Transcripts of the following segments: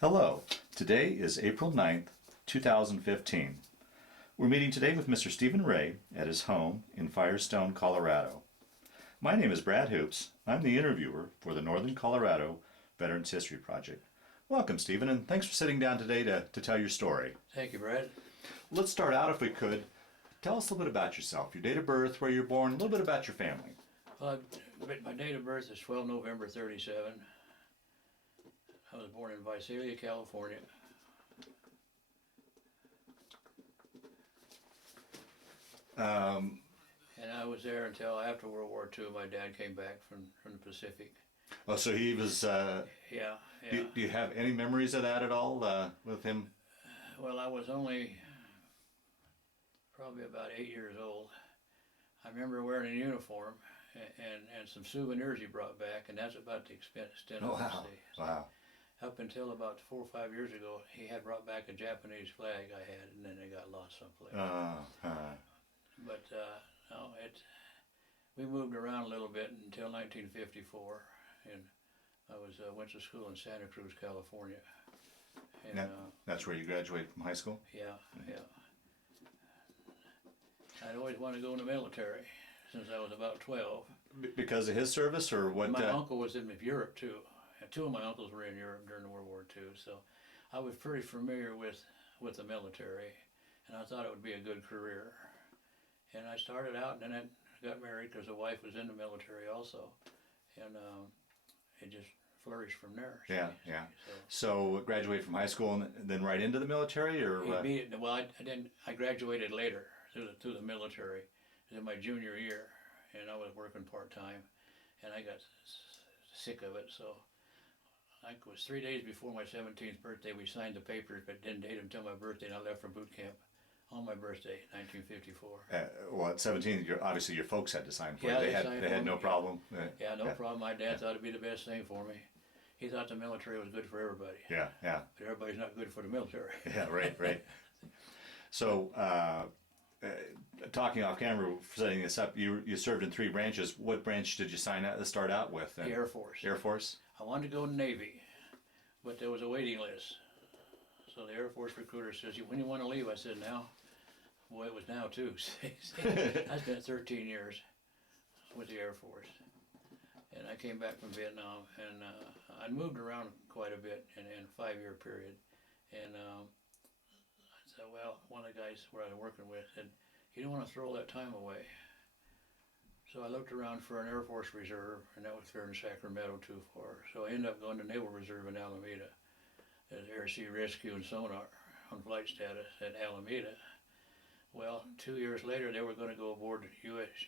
Hello, today is April 9th, 2015. We're meeting today with Mr. Stephen Ray at his home in Firestone, Colorado. My name is Brad Hoops. I'm the interviewer for the Northern Colorado Veterans History Project. Welcome, Stephen, and thanks for sitting down today to tell your story. Thank you, Brad. Let's start out, if we could. Tell us a little bit about yourself, your date of birth, where you're born, a little bit about your family. My date of birth is 12 November 37. I was born in Visalia, California. And I was there until after World War II. My dad came back from the Pacific. Oh, so he was... Yeah. Do you have any memories of that at all with him? Well, I was only probably about 8 years old. I remember wearing a uniform and some souvenirs he brought back, and that's about the extent Oh, of wow. it. Wow. Up until about 4 or 5 years ago, he had brought back a Japanese flag I had, and then it got lost someplace. But no, we moved around a little bit until 1954, and I went to school in Santa Cruz, California. And that's where you graduated from high school? yeah. I'd always wanted to go in the military since I was about 12. Because of his service, or what? My uncle was in Europe too. Two of my uncles were in Europe during World War II, so I was pretty familiar with the military, and I thought it would be a good career. And I started out, and then I got married because the wife was in the military also, and it just flourished from there. Yeah. So graduated from high school and then right into the military, or? Well, I didn't. I graduated later through the military. It was in my junior year, and I was working part-time, and I got sick of it, so I think it was 3 days before my 17th birthday we signed the papers, but didn't date them until my birthday, and I left for boot camp on my birthday, 1954. Well, at 17, obviously your folks had to sign for Yeah, it. they They had no problem. Yeah, no problem. My dad thought it'd be the best thing for me. He thought the military was good for everybody. Yeah. But everybody's not good for the military. Yeah, right. So, talking off camera, setting this up, you served in 3 branches. What branch did you start out with? The Air Force. Air Force? I wanted to go to the Navy, but there was a waiting list. So the Air Force recruiter says, "When you want to leave?" I said, "Now." Boy, it was now too. I spent 13 years with the Air Force. And I came back from Vietnam, and I moved around quite a bit in a 5-year period. And I said, well, one of the guys where I was working with said, "You don't want to throw all that time away." So I looked around for an Air Force Reserve, and that was there in Sacramento too far. So I ended up going to Naval Reserve in Alameda as Air Sea Rescue and Sonar on flight status at Alameda. Well, 2 years later, they were going to go aboard the U.S.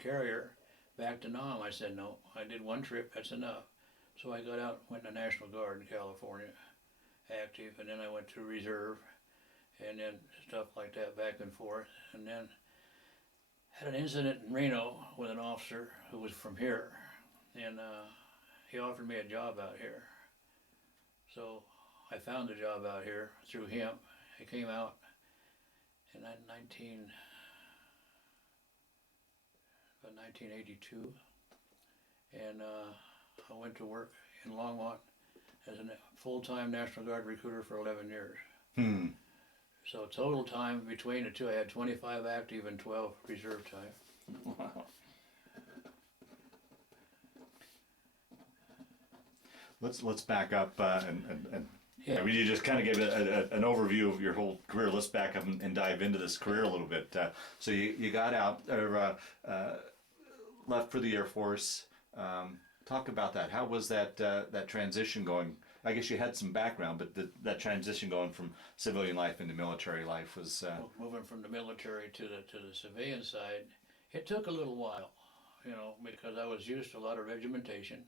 carrier back to Nam. I said, no, I did 1 trip, that's enough. So I got out and went in the National Guard in California, active, and then I went to reserve, and then stuff like that back and forth. And then had an incident in Reno with an officer who was from here, and he offered me a job out here. So I found a job out here through him. I came out in 1982, and I went to work in Longmont as a full-time National Guard recruiter for 11 years. So total time between the two, I had 25 active and 12 reserve time. Wow. Let's back up and Yeah. I mean, you just kind of gave an overview of your whole career. Let's back up and dive into this career a little bit. So you got out, left for the Air Force. Talk about that. How was that transition going? I guess you had some background, but that transition going from civilian life into military life was... Moving from the military to the civilian side, it took a little while, because I was used to a lot of regimentation,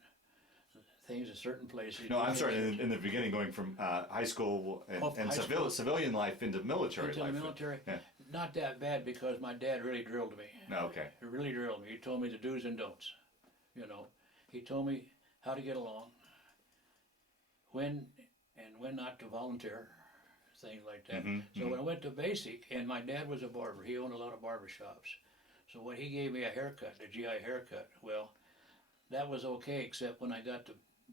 things in certain places. No, I'm sorry, in the beginning, going from high school and civilian life into military life. Into the military, Yeah. Not that bad because my dad really drilled me. No, okay. He really drilled me. He told me the do's and don'ts, He told me how to get along, when not to volunteer, things like that. So when I went to basic, and my dad was a barber, he owned a lot of barber shops. So when he gave me a haircut, a GI haircut, well, that was okay, except when I got to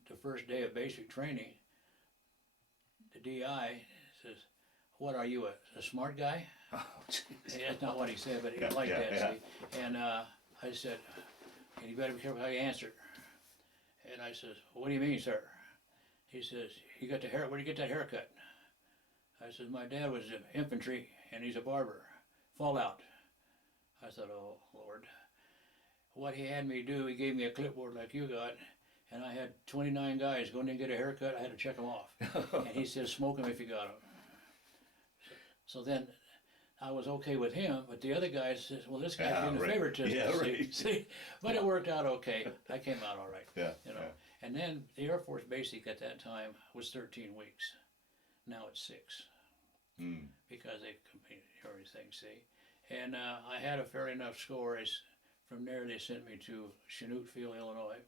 the first day of basic training, the DI says, "What are you, a smart guy?" Oh, jeez. That's not what he said, but he Yeah, liked yeah, that, yeah. see? And I said, "And you better be careful how you answer." And I says, "What do you mean, sir?" He says, "You got the hair, where'd you get that haircut?" I says, "My dad was in infantry and he's a barber. Fallout." I thought, oh Lord. What he had me do, he gave me a clipboard like you got, and I had 29 guys going in to get a haircut. I had to check them off. And he says, "Smoke them if you got them." So then I was okay with him, but the other guys says, "Well, this guy's being a right. favoritism." Yeah, see, right. see? But it worked out okay. I came out all right. Yeah, You know. yeah. And then the Air Force basic at that time was 13 weeks. Now it's 6 Mm. because they completed everything, see. And I had a fair enough score. From there they sent me to Chanute Field, Illinois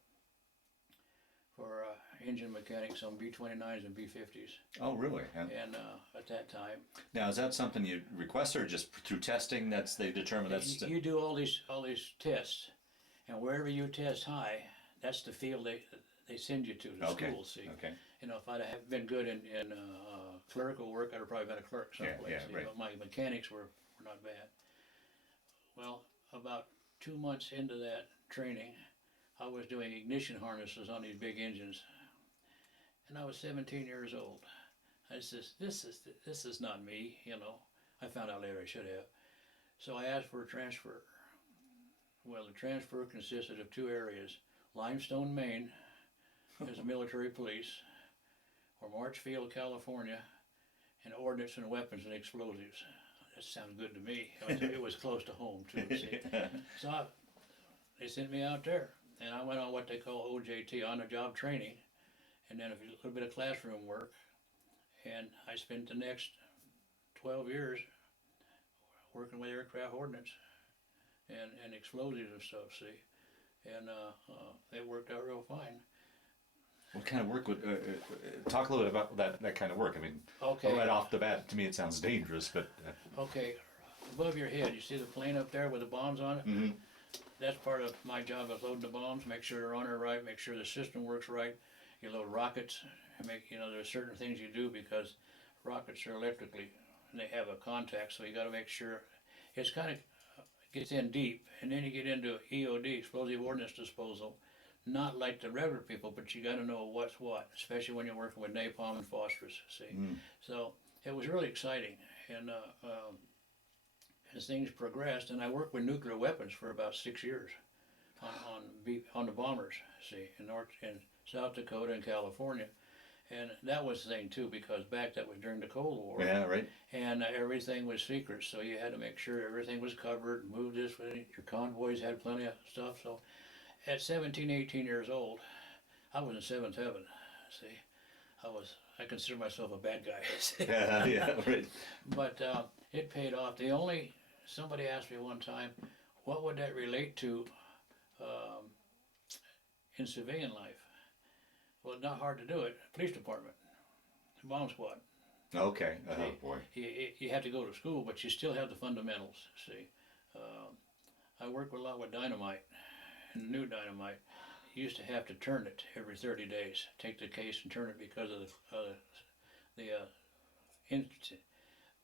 for engine mechanics on B-29s and B-50s. Oh, really? Yeah. And at that time, Now, is that something you request, or just through testing that's they determine that's you do all these tests, and wherever you test high, that's the field they send you to the okay? school. See, Okay. you know, if I'd have been good in clerical work, I'd have probably been a clerk someplace. Yeah, yeah, right. But my mechanics were not bad. Well, about 2 months into that training, I was doing ignition harnesses on these big engines, and I was 17 years old. I said, this is not me, you know. I found out later I should have. So I asked for a transfer. Well, the transfer consisted of 2 areas: Limestone, Maine, as a military police, or Marchfield, California, and ordnance and weapons and explosives. That sounded good to me. It was close to home too. See? So they sent me out there, and I went on what they call OJT, on-the-job training, and then a little bit of classroom work, and I spent the next 12 years working with aircraft ordnance and explosives and stuff. See, and it worked out real fine. What kind of work would talk a little bit about that kind of work? I mean, Okay. right off the bat, to me it sounds dangerous, but Okay, above your head, you see the plane up there with the bombs on it? Mhm. That's part of my job of loading the bombs, make sure they're on there right, make sure the system works right. You load rockets, and there's certain things you do because rockets are electrically, and they have a contact, so you gotta make sure. It's kinda gets in deep, and then you get into EOD, explosive ordnance disposal. Not like the regular people, but you gotta know what's what, especially when you're working with napalm and phosphorus, see. So it was really exciting, and as things progressed, and I worked with nuclear weapons for about 6 years on the bombers, see, in South Dakota and California. And that was the thing too, because that was during the Cold War. yeah, right. And everything was secret, so you had to make sure everything was covered, move this way. Your convoys had plenty of stuff, so at 17, 18 years old, I was in seventh heaven, see. I consider myself a bad guy. Yeah, yeah, right. But it paid off. Somebody asked me one time, what would that relate to in civilian life? Well, it's not hard to do it. Police department, bomb squad. Okay. Oh See, boy. You have to go to school, but you still have the fundamentals. See, I work a lot with dynamite, and new dynamite. You used to have to turn it every 30 days. Take the case and turn it because of the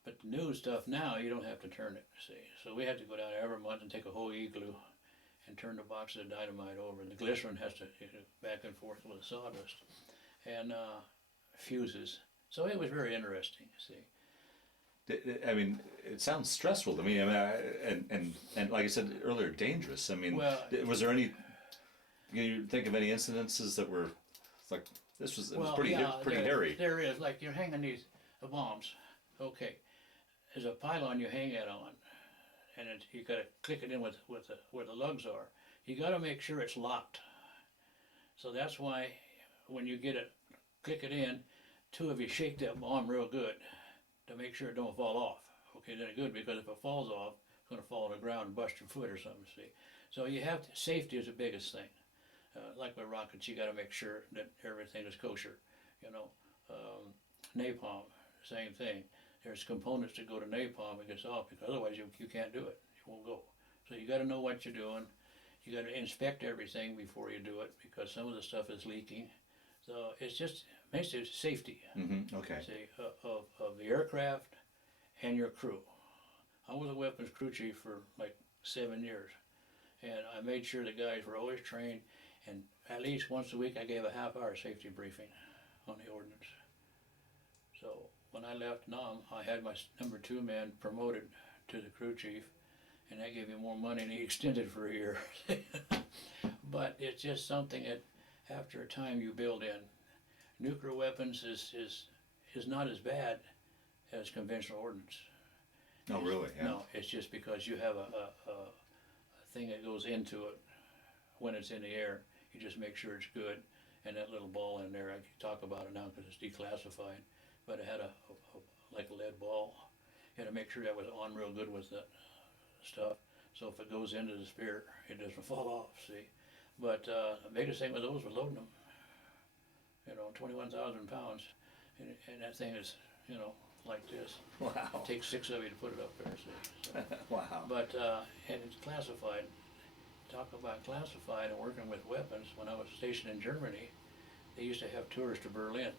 but the new stuff now, you don't have to turn it, see. So we have to go down every month and take a whole igloo and turn the box of dynamite over. And the glycerin has to back and forth with the sawdust and fuses. So it was very interesting, see. I mean, it sounds stressful to me. I mean, and like I said earlier, dangerous. I mean, Well, was there any? Can you think of any incidences that were like this was? It was pretty hairy. There is, like you're hanging these bombs. Okay, there's a pylon you hang it on, and you got to click it in with where the lugs are. You got to make sure it's locked. So that's why when you get it, click it in, 2 of you shake that bomb real good to make sure it don't fall off. Okay, then good, because if it falls off, it's going to fall on the ground and bust your foot or something. See, so safety is the biggest thing. Like with rockets, you got to make sure that everything is kosher. You know, napalm, same thing. There's components that go to napalm and gets off, because otherwise you can't do it. You won't go. So you got to know what you're doing. You got to inspect everything before you do it, because some of the stuff is leaking. So it's just makes it safety, Okay. see, of the aircraft and your crew. I was a weapons crew chief for like 7 years, and I made sure the guys were always trained, and at least once a week I gave a half-hour safety briefing on the ordnance. So when I left NOM, I had my number 2 man promoted to the crew chief, and that gave me more money, and he extended for a year. But it's just something that after a time you build in. Nuclear weapons is not as bad as conventional ordnance. Oh, really? Yeah. No, it's just because you have a thing that goes into it when it's in the air. You just make sure it's good. And that little ball in there, I can talk about it now because it's declassified, but it had like a lead ball. You had to make sure that was on real good with that stuff. So if it goes into the spear, it doesn't fall off, see. But the biggest thing with those was loading them. 21,000 pounds, and that thing is, like this. Wow. It takes 6 of you to put it up there, see. So. Wow. But, and it's classified. Talk about classified and working with weapons. When I was stationed in Germany, they used to have tours to Berlin.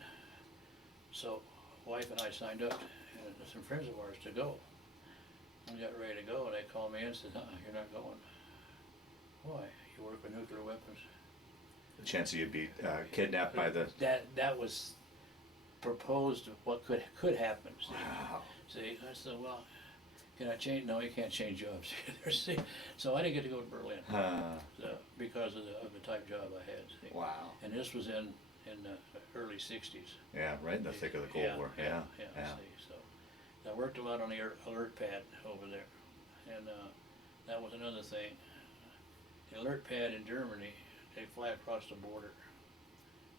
So, wife and I signed up, and some friends of ours to go. We got ready to go, and they called me in and said, you're not going. Why? You work with nuclear weapons. The chance of you be kidnapped by the. That was proposed of what could happen. See? Wow. See, I said, well, can I change? No, you can't change jobs either. See, so I didn't get to go to Berlin because of the type job I had. See? Wow. And this was in the early '60s. Yeah, right in the thick of the Cold War. Yeah. See, so I worked a lot on the alert pad over there, and that was another thing. The alert pad in Germany, they fly across the border.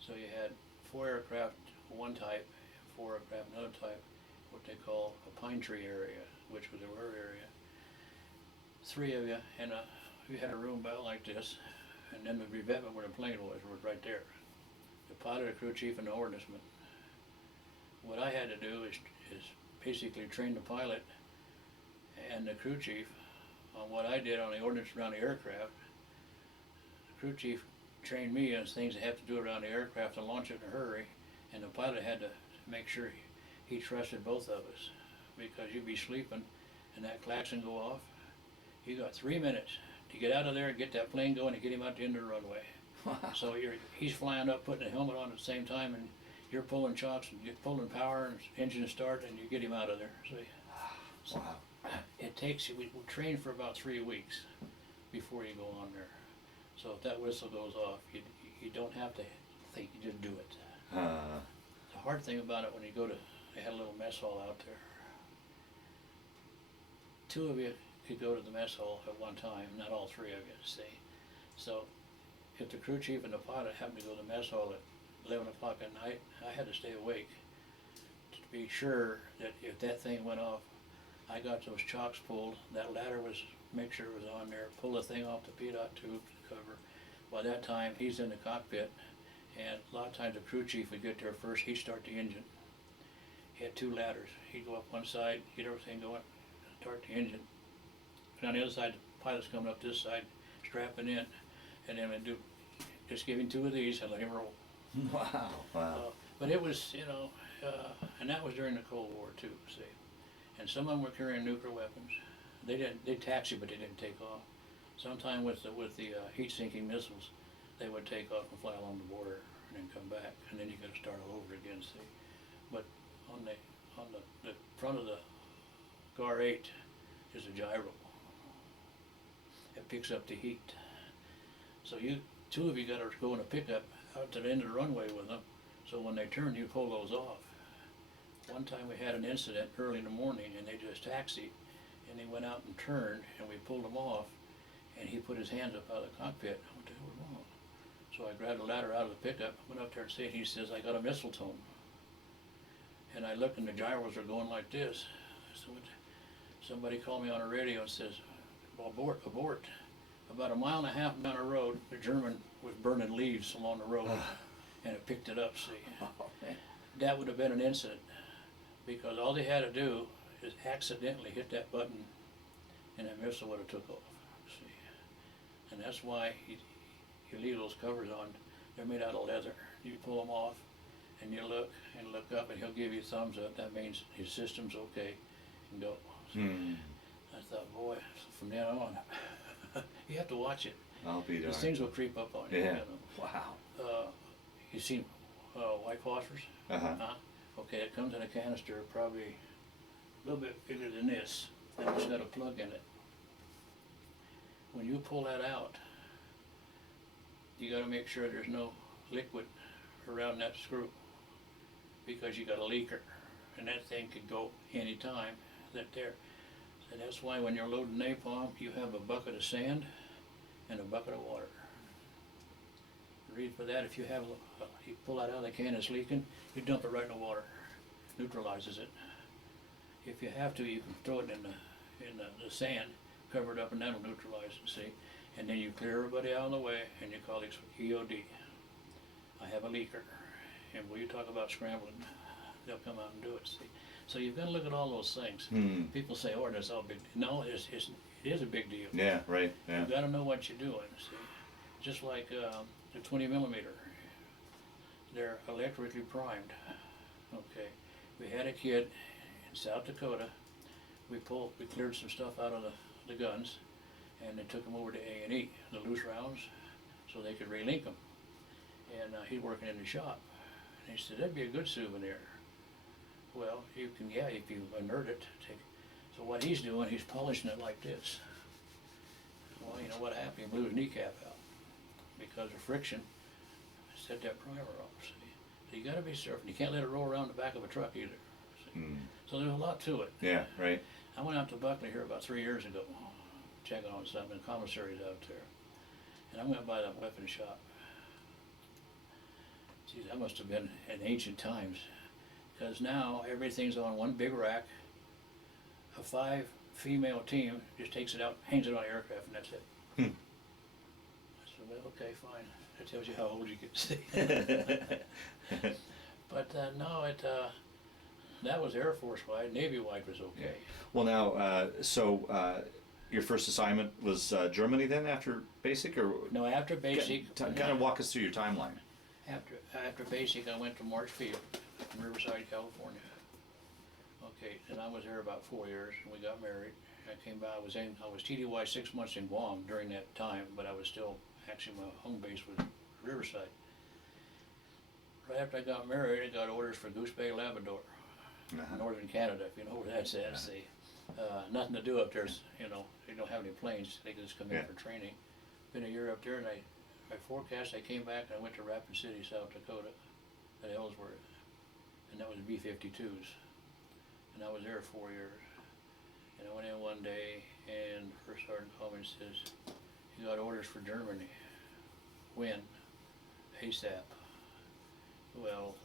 So you had 4 aircraft, one type, 4 aircraft, another type, what they call a pine tree area, which was a rare area. 3 of you, and you had a room about like this, and then the revetment where the plane was right there. The pilot, the crew chief, and the ordnanceman. What I had to do is basically train the pilot and the crew chief on what I did on the ordnance around the aircraft. The crew chief trained me on things they have to do around the aircraft to launch it in a hurry, and the pilot had to make sure he trusted both of us, because you'd be sleeping and that klaxon go off. You got 3 minutes to get out of there and get that plane going and get him out to the end of the runway. Wow. So he's flying up, putting a helmet on at the same time, and you're pulling chocks and you're pulling power and engine start, and you get him out of there. So Wow. it takes you. We train for about 3 weeks before you go on there. So if that whistle goes off, you don't have to think, you just do it. The hard thing about it, when you go to, they had a little mess hall out there. 2 of you could go to the mess hall at one time, not all 3 of you, see. So if the crew chief and the pilot happened to go to the mess hall at 11 o'clock at night, I had to stay awake to be sure that if that thing went off, I got those chocks pulled, that ladder was, make sure it was on there, pull the thing off the P-dot tube cover. By that time, he's in the cockpit, and a lot of times the crew chief would get there first, he'd start the engine. He had 2 ladders. He'd go up one side, get everything going, start the engine. And on the other side, the pilot's coming up this side, strapping in, and then I'd just give him 2 of these and let him roll. Wow. But it was, and that was during the Cold War too, see. And some of them were carrying nuclear weapons. They taxi, but they didn't take off. Sometime with the heat-sinking missiles, they would take off and fly along the border and then come back, and then you got to start all over again, see. But on the front of the GAR-8 is a gyro. It picks up the heat. So 2 of you got to go in a pickup out to the end of the runway with them, so when they turn, you pull those off. One time we had an incident early in the morning, and they just taxied, and they went out and turned, and we pulled them off, and he put his hands up out of the cockpit. What the hell was wrong? So I grabbed a ladder out of the pickup, went up there to see it, he says, I got a missile tone. And I looked, and the gyros are going like this. So somebody called me on the radio and says, abort, abort. About 1.5 miles down the road, the German was burning leaves along the road, and it picked it up, see. That would have been an incident, because all they had to do is accidentally hit that button, and that missile would have took off, see. And that's why you leave those covers on. They're made out of leather. You pull them off, and you look and look up, and he'll give you a thumbs up. That means his system's okay, and go. So I thought, boy, from then on, you have to watch it. I'll be These darned. things will creep up on you. Yeah. You know. Wow. You seen white phosphorus? Uh-huh. Huh? Okay, it comes in a canister probably a little bit bigger than this, and it's got a plug in it. When you pull that out, you gotta make sure there's no liquid around that screw, because you got a leaker, and that thing could go any time that there. So that's why when you're loading napalm, you have a bucket of sand and a bucket of water. The reason for that, if you have, you pull that out of the can, it's leaking, you dump it right in the water, neutralizes it. If you have to, you can throw it in the sand, cover it up, and that'll neutralize it, see? And then you clear everybody out of the way, and you call it EOD. I have a leaker, and when you talk about scrambling, they'll come out and do it, see? So you've gotta look at all those things. People say, oh, that's all big, no, it is a big deal. Yeah, right, yeah. You've gotta know what you're doing, see? Just like the 20 millimeter, they're electrically primed, okay? We had a kid in South Dakota, we cleared some stuff out of the guns, and they took them over to A&E, the loose rounds, so they could relink them. And he's working in the shop, and he said, that'd be a good souvenir. Well, you can, yeah, if you inert it, so what he's doing, he's polishing it like this. Well, you know what happened, he blew his kneecap out, because of friction, set that primer off, see? So you gotta be certain, you can't let it roll around the back of a truck either, see? So there's a lot to it. Yeah, right. I went out to Buckley here about 3 years ago, checking on something, the commissary's out there. And I went by that weapon shop. Geez, that must have been in ancient times, because now everything's on one big rack. A 5 female team just takes it out, hangs it on the aircraft, and that's it. I said, well, okay, fine. That tells you how old you get, see. But no, that was Air Force wide. Navy wide was okay. Well, now, your first assignment was Germany then after basic, or No, after basic. kind of walk us through your timeline. After basic, I went to March Field in Riverside, California. Okay, and I was there about 4 years, and we got married. I came back. I was TDY 6 months in Guam during that time, but I was still, actually my home base was Riverside. Right after I got married, I got orders for Goose Bay, Labrador, northern Canada, if you know where that's at. See, nothing to do up there. You know, they don't have any planes. They can just come in for training. Been a year up there, and I forecast. I came back and I went to Rapid City, South Dakota, at Ellsworth, and that was B-52s. And I was there 4 years. And I went in one day, and the first sergeant called me and says, "You got orders for Germany. When? ASAP." Well,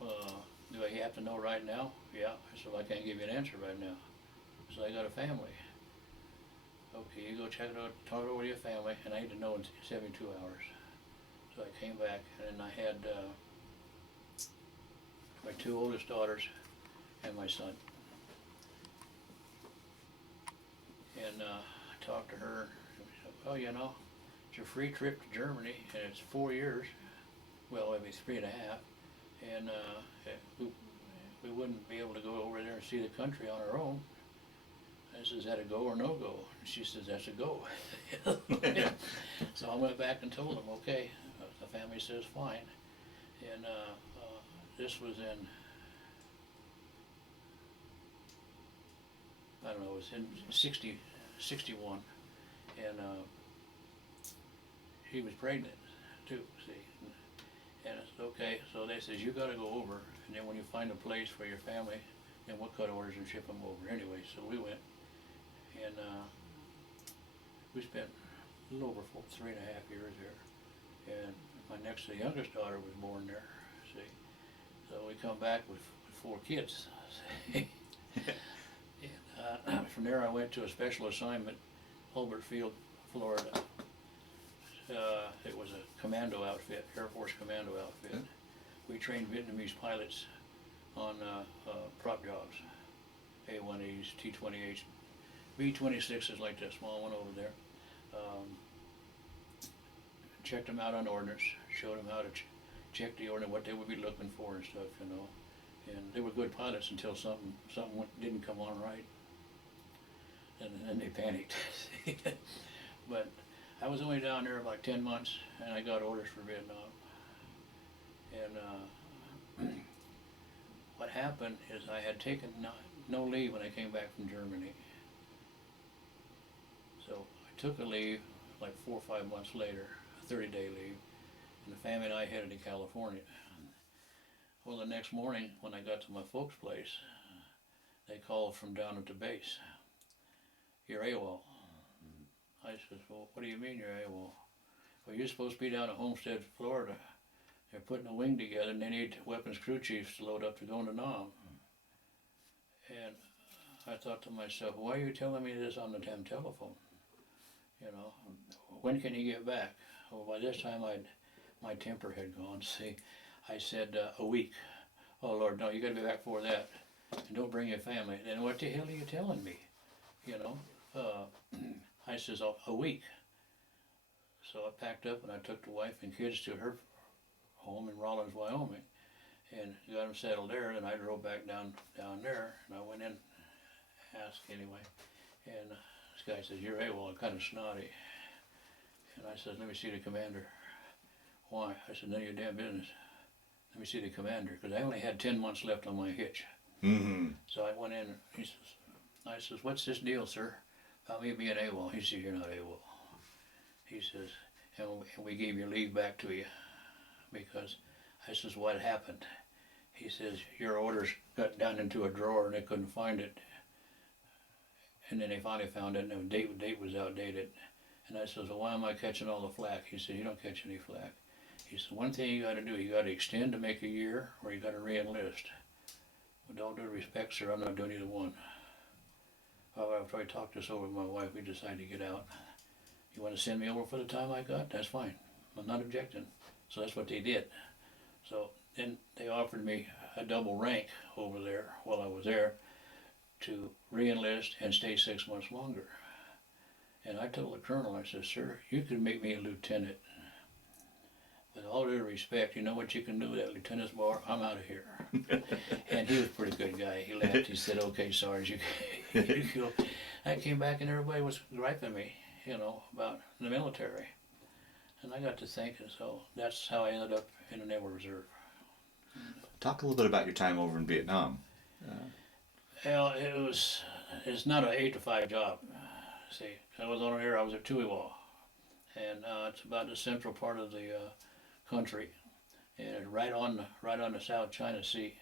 do I have to know right now? Yeah. I said, well, I can't give you an answer right now. So I got a family. Okay, you go check it out, talk it over with your family, and I need to know in 72 hours. So I came back, and I had my 2 oldest daughters and my son. And I talked to her, and we said, well, you know, it's a free trip to Germany, and it's 4 years, well, maybe 3.5, and we wouldn't be able to go over there and see the country on our own. I said, is that a go or no go? And she says, that's a go. So I went back and told them, okay, the family says fine. And this was in, I don't know, it was in 61. And she was pregnant too, see. And I said, okay, so they says, you gotta go over, and then when you find a place for your family, then we'll cut orders and ship them over anyway. So we went, and we spent a little over 3.5 years there. And the youngest daughter was born there, see. So we come back with 4 kids, see. And from there I went to a special assignment, Hulbert Field, Florida. It was a commando outfit, Air Force commando outfit. We trained Vietnamese pilots on prop jobs, A-1Es, T-28s, B-26s like that small one over there. Checked them out on ordnance, showed them how to check the order, what they would be looking for and stuff, you know. And they were good pilots until something didn't come on right, and then they panicked. But I was only down there about 10 months, and I got orders for Vietnam. And what happened is I had taken no leave when I came back from Germany. So I took a leave like 4 or 5 months later, a 30-day leave, and the family and I headed to California. Well, the next morning when I got to my folks' place, they called from down at the base. You're AWOL. I said, well, what do you mean you're AWOL? Well, you're supposed to be down at Homestead, Florida. They're putting a wing together and they need weapons crew chiefs to load up to go into Nam. And I thought to myself, why are you telling me this on the damn telephone? You know, when can you get back? Well, by this time my temper had gone. See, I said a week. Oh Lord, no, you got to be back for that. And don't bring your family. Then what the hell are you telling me? You know, I says a week. So I packed up and I took the wife and kids to her home in Rawlins, Wyoming, and got them settled there. And I drove back down there, and I went in, asked anyway, and this guy says, "You're AWOL." I'm kind of snotty, and I said, "Let me see the commander." Why? I said, "None of your damn business. Let me see the commander," because I only had 10 months left on my hitch. Mm-hmm. So I went in. I says, "What's this deal, sir, about me being AWOL?" He says, "You're not AWOL." He says, and we gave your leave back to you. Because I says, what happened? He says, your orders got down into a drawer and they couldn't find it. And then they finally found it, and the date was outdated. And I says, well, why am I catching all the flack? He said, you don't catch any flack. He said, one thing you got to do, you got to extend to make a year, or you got to re-enlist. With all due respect, sir, I'm not doing either one. After I talked this over with my wife, we decided to get out. You want to send me over for the time I got? That's fine. I'm not objecting. So that's what they did. So then they offered me a double rank over there while I was there to re-enlist and stay 6 months longer. And I told the colonel, I said, sir, you could make me a lieutenant. With all due respect, you know what you can do with that lieutenant's bar? I'm out of here. And he was a pretty good guy. He laughed. He said, okay, Sarge, you go. I came back and everybody was griping me, you know, about the military. And I got to thinking, so that's how I ended up in the Naval Reserve. Talk a little bit about your time over in Vietnam. Well, it's not an 8 to 5 job. See, I was on air, I was at Tuiwa. And it's about the central part of the country. And right on the South China Sea.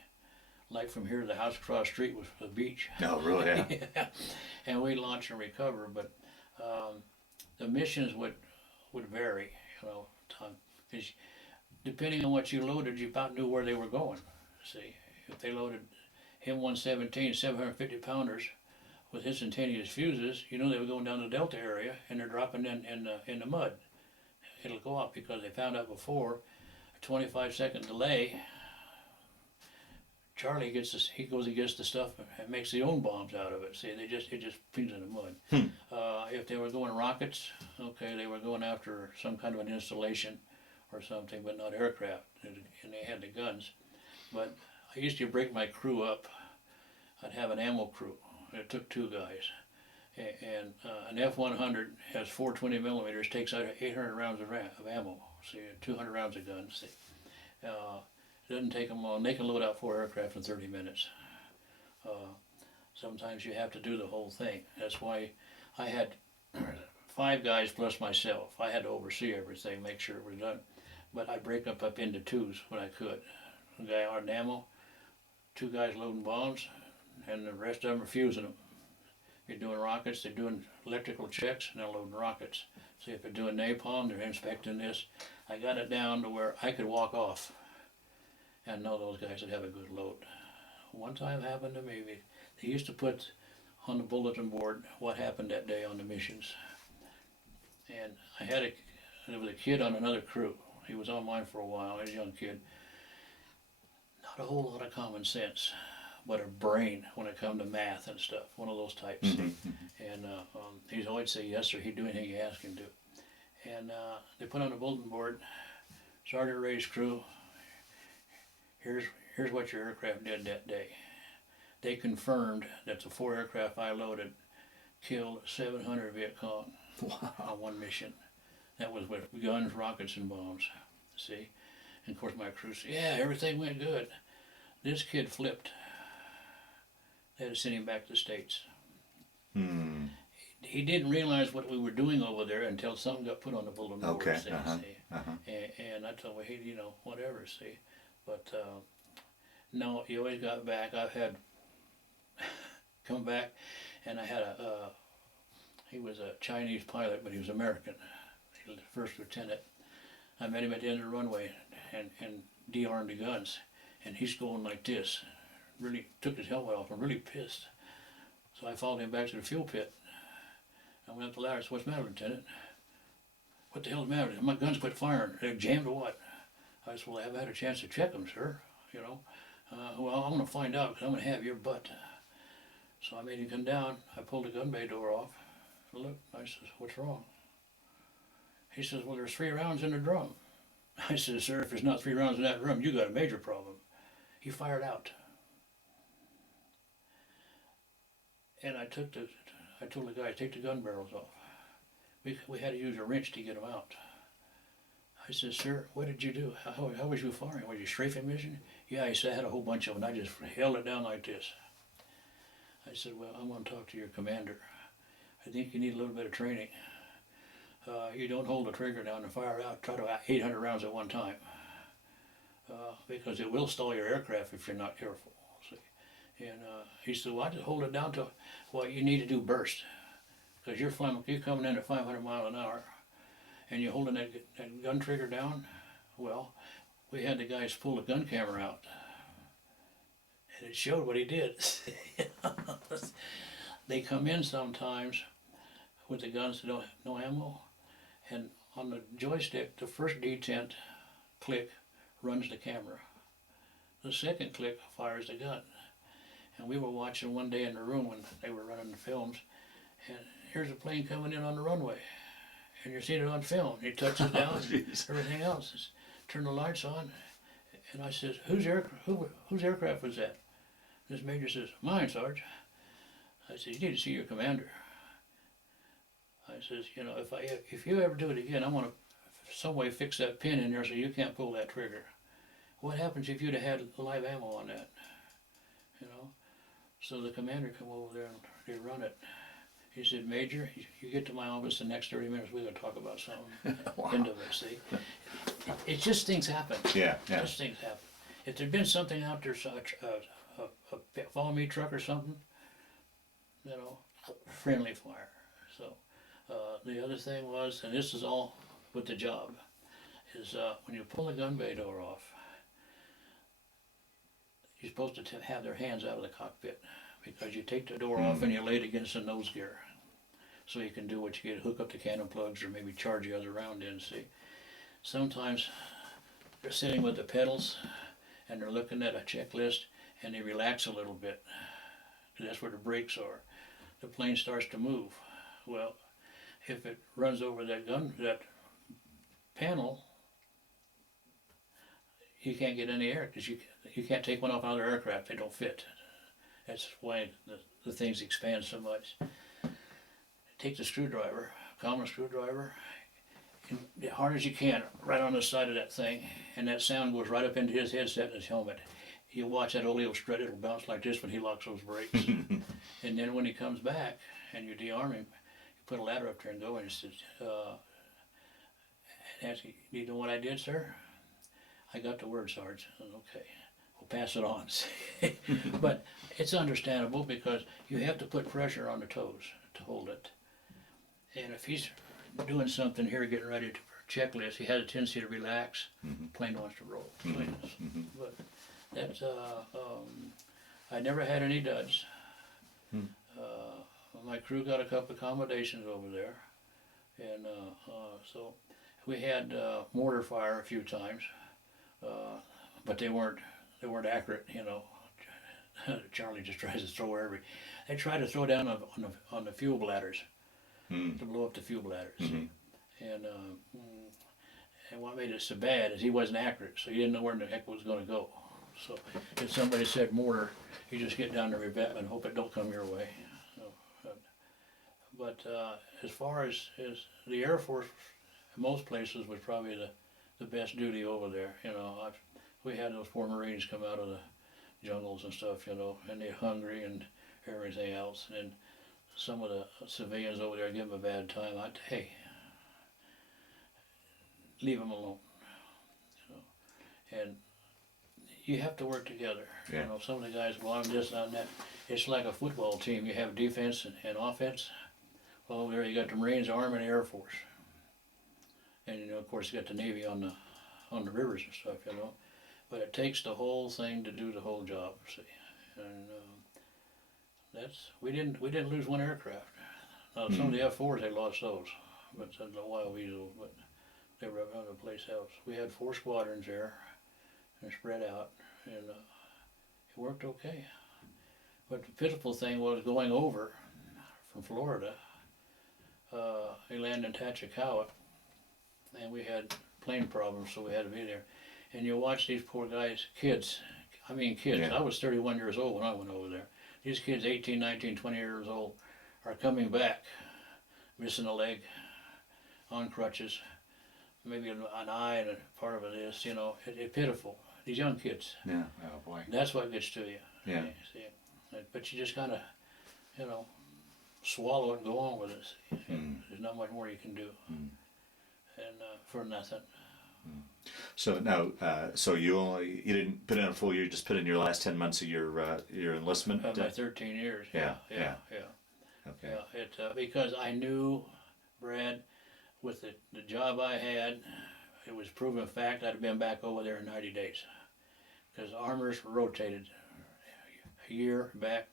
Like from here, the house across the street was the beach. Oh, really? Yeah. Yeah. And we launch and recover, but the missions would vary, you know, because depending on what you loaded, you about knew where they were going. See, if they loaded M117 750 pounders with instantaneous fuses, you know they were going down the Delta area and they're dropping in the mud. It'll go up because they found out before a 25-second delay. Charlie gets this, he goes and gets the stuff and makes his own bombs out of it. See, it just pings in the mud. If they were going rockets, okay, they were going after some kind of an installation or something, but not aircraft, and they had the guns. But I used to break my crew up. I'd have an ammo crew. It took 2 guys. And an F-100 has 420 millimeters, takes out 800 rounds of ammo. See, 200 rounds of guns. See. It doesn't take them long. They can load out 4 aircraft in 30 minutes. Sometimes you have to do the whole thing. That's why I had 5 guys plus myself. I had to oversee everything, make sure it was done. But I break them up into 2s when I could. A guy on ammo, 2 guys loading bombs, and the rest of them are fusing them. If you're doing rockets, they're doing electrical checks, and they're loading rockets. See, if they're doing napalm, they're inspecting this. I got it down to where I could walk off and know those guys would have a good load. One time happened to me, they used to put on the bulletin board what happened that day on the missions. And there was a kid on another crew. He was on mine for a while, he was a young kid. Not a whole lot of common sense, but a brain when it come to math and stuff, one of those types. And he'd always say yes sir, he'd do anything you ask him to. And they put on the bulletin board, Sergeant Ray's crew, here's what your aircraft did that day. They confirmed that the 4 aircraft I loaded killed 700 Viet Cong on one mission. That was with guns, rockets, and bombs. See? And of course my crew said, yeah, everything went good. This kid flipped. They had to send him back to the States. Hmm. He didn't realize what we were doing over there until something got put on the bulletin board. Okay. See? And I told him, hey, you know, whatever, see. But no, he always got back. I've had come back, and I had he was a Chinese pilot, but he was American. He was the first lieutenant. I met him at the end of the runway and de-armed the guns, and he's going like this. Really took his helmet off. I'm really pissed. So I followed him back to the fuel pit. I went up the ladder. I said, what's the matter, Lieutenant? What the hell's the matter? My guns quit firing. They're jammed or what? I said, well, I haven't had a chance to check them, sir. You know. Well, I'm going to find out because I'm going to have your butt. So I made him come down. I pulled the gun bay door off. Look, I said, what's wrong? He says, well, there's 3 rounds in the drum. I said, sir, if there's not 3 rounds in that drum, you got a major problem. He fired out. And I told the guy, take the gun barrels off. We had to use a wrench to get them out. I said, sir, what did you do? How was you firing? Was you strafing mission? Yeah, he said, I had a whole bunch of them. I just held it down like this. I said, well, I'm going to talk to your commander. I think you need a little bit of training. You don't hold the trigger down and fire out, try to 800 rounds at one time. Because it will stall your aircraft if you're not careful. See? And he said, well, I just hold it down to what you need to do burst. Because you're coming in at 500 miles an hour and you're holding that gun trigger down. Well, we had the guys pull the gun camera out. And it showed what he did. They come in sometimes with the guns that don't have no ammo. And on the joystick, the first detent click runs the camera. The second click fires the gun. And we were watching one day in the room when they were running the films, and here's a plane coming in on the runway. And you're seeing it on film. He touches down, everything else. Turn the lights on, and I says, whose aircraft was that? This major says, mine, Sarge. I said, you need to see your commander. I says, you know, if you ever do it again, I want to some way fix that pin in there so you can't pull that trigger. What happens if you'd have had live ammo on that? You know? So the commander come over there and they run it. He said, Major, you get to my office the next 30 minutes, we're going to talk about something. Wow. End of it, see? It's just things happen. Yeah. Just things happen. If there'd been something out there, a follow me truck or something, you know, friendly fire. So the other thing was, and this is all with the job, is when you pull the gun bay door off, you're supposed to have their hands out of the cockpit because you take the door off and you lay it against the nose gear. So you can do what you get, hook up the cannon plugs or maybe charge the other round in, see. Sometimes they're sitting with the pedals and they're looking at a checklist and they relax a little bit. That's where the brakes are. The plane starts to move. Well, if it runs over that panel, you can't get any air because you can't take one off other aircraft. They don't fit. That's why the things expand so much. Take the screwdriver, common screwdriver, and as hard as you can, right on the side of that thing, and that sound goes right up into his headset and his helmet. You watch that old little strut, it'll bounce like this when he locks those brakes. And then when he comes back and you de-arm him, you put a ladder up there and go and he says, Nancy, you know what I did, sir? I got the word, Sarge. I said, okay, we'll pass it on. But it's understandable because you have to put pressure on the toes to hold it. And if he's doing something here, getting ready to checklist, he has a tendency to relax. Plane wants to roll. But that's I never had any duds. My crew got a couple accommodations over there, and so we had mortar fire a few times, but they weren't accurate. You know, Charlie just tries to throw they try to throw down on the fuel bladders to blow up the fuel bladders. And what made it so bad is he wasn't accurate, so he didn't know where the heck it was going to go. So if somebody said mortar, you just get down to revetment and hope it don't come your way. So, but as far as the Air Force, in most places was probably the best duty over there. You know, we had those poor Marines come out of the jungles and stuff, you know, and they're hungry and everything else. And some of the civilians over there give them a bad time. Hey, leave them alone. You know, and you have to work together. Yeah. You know, some of the guys, well, I'm this, I'm that. It's like a football team. You have defense and offense. Well, over there you got the Marines, Army, and Air Force. And you know, of course, you got the Navy on the rivers and stuff, you know. But it takes the whole thing to do the whole job. See, and we didn't lose one aircraft. Now some of the F4s they lost those, but the wild weasel, but they were other place else. We had 4 squadrons there, and spread out, and it worked okay. But the pitiful thing was going over from Florida. They landed in Tachikawa, and we had plane problems, so we had to be there. And you watch these poor guys, kids. Yeah. I was 31 years old when I went over there. These kids, 18, 19, 20 years old, are coming back, missing a leg, on crutches, maybe an eye and a part of it is, you know, it's pitiful. These young kids. Yeah. Oh boy. That's what gets to you. Yeah. See? But you just gotta, you know, swallow it and go on with it. There's not much more you can do. And for nothing. So now, so you didn't put in a full year, you just put in your last 10 months of your enlistment? My 13 years. Yeah. Okay. Yeah, because I knew, Brad, with the job I had, it was proven fact I'd have been back over there in 90 days. Because armors rotated a year, back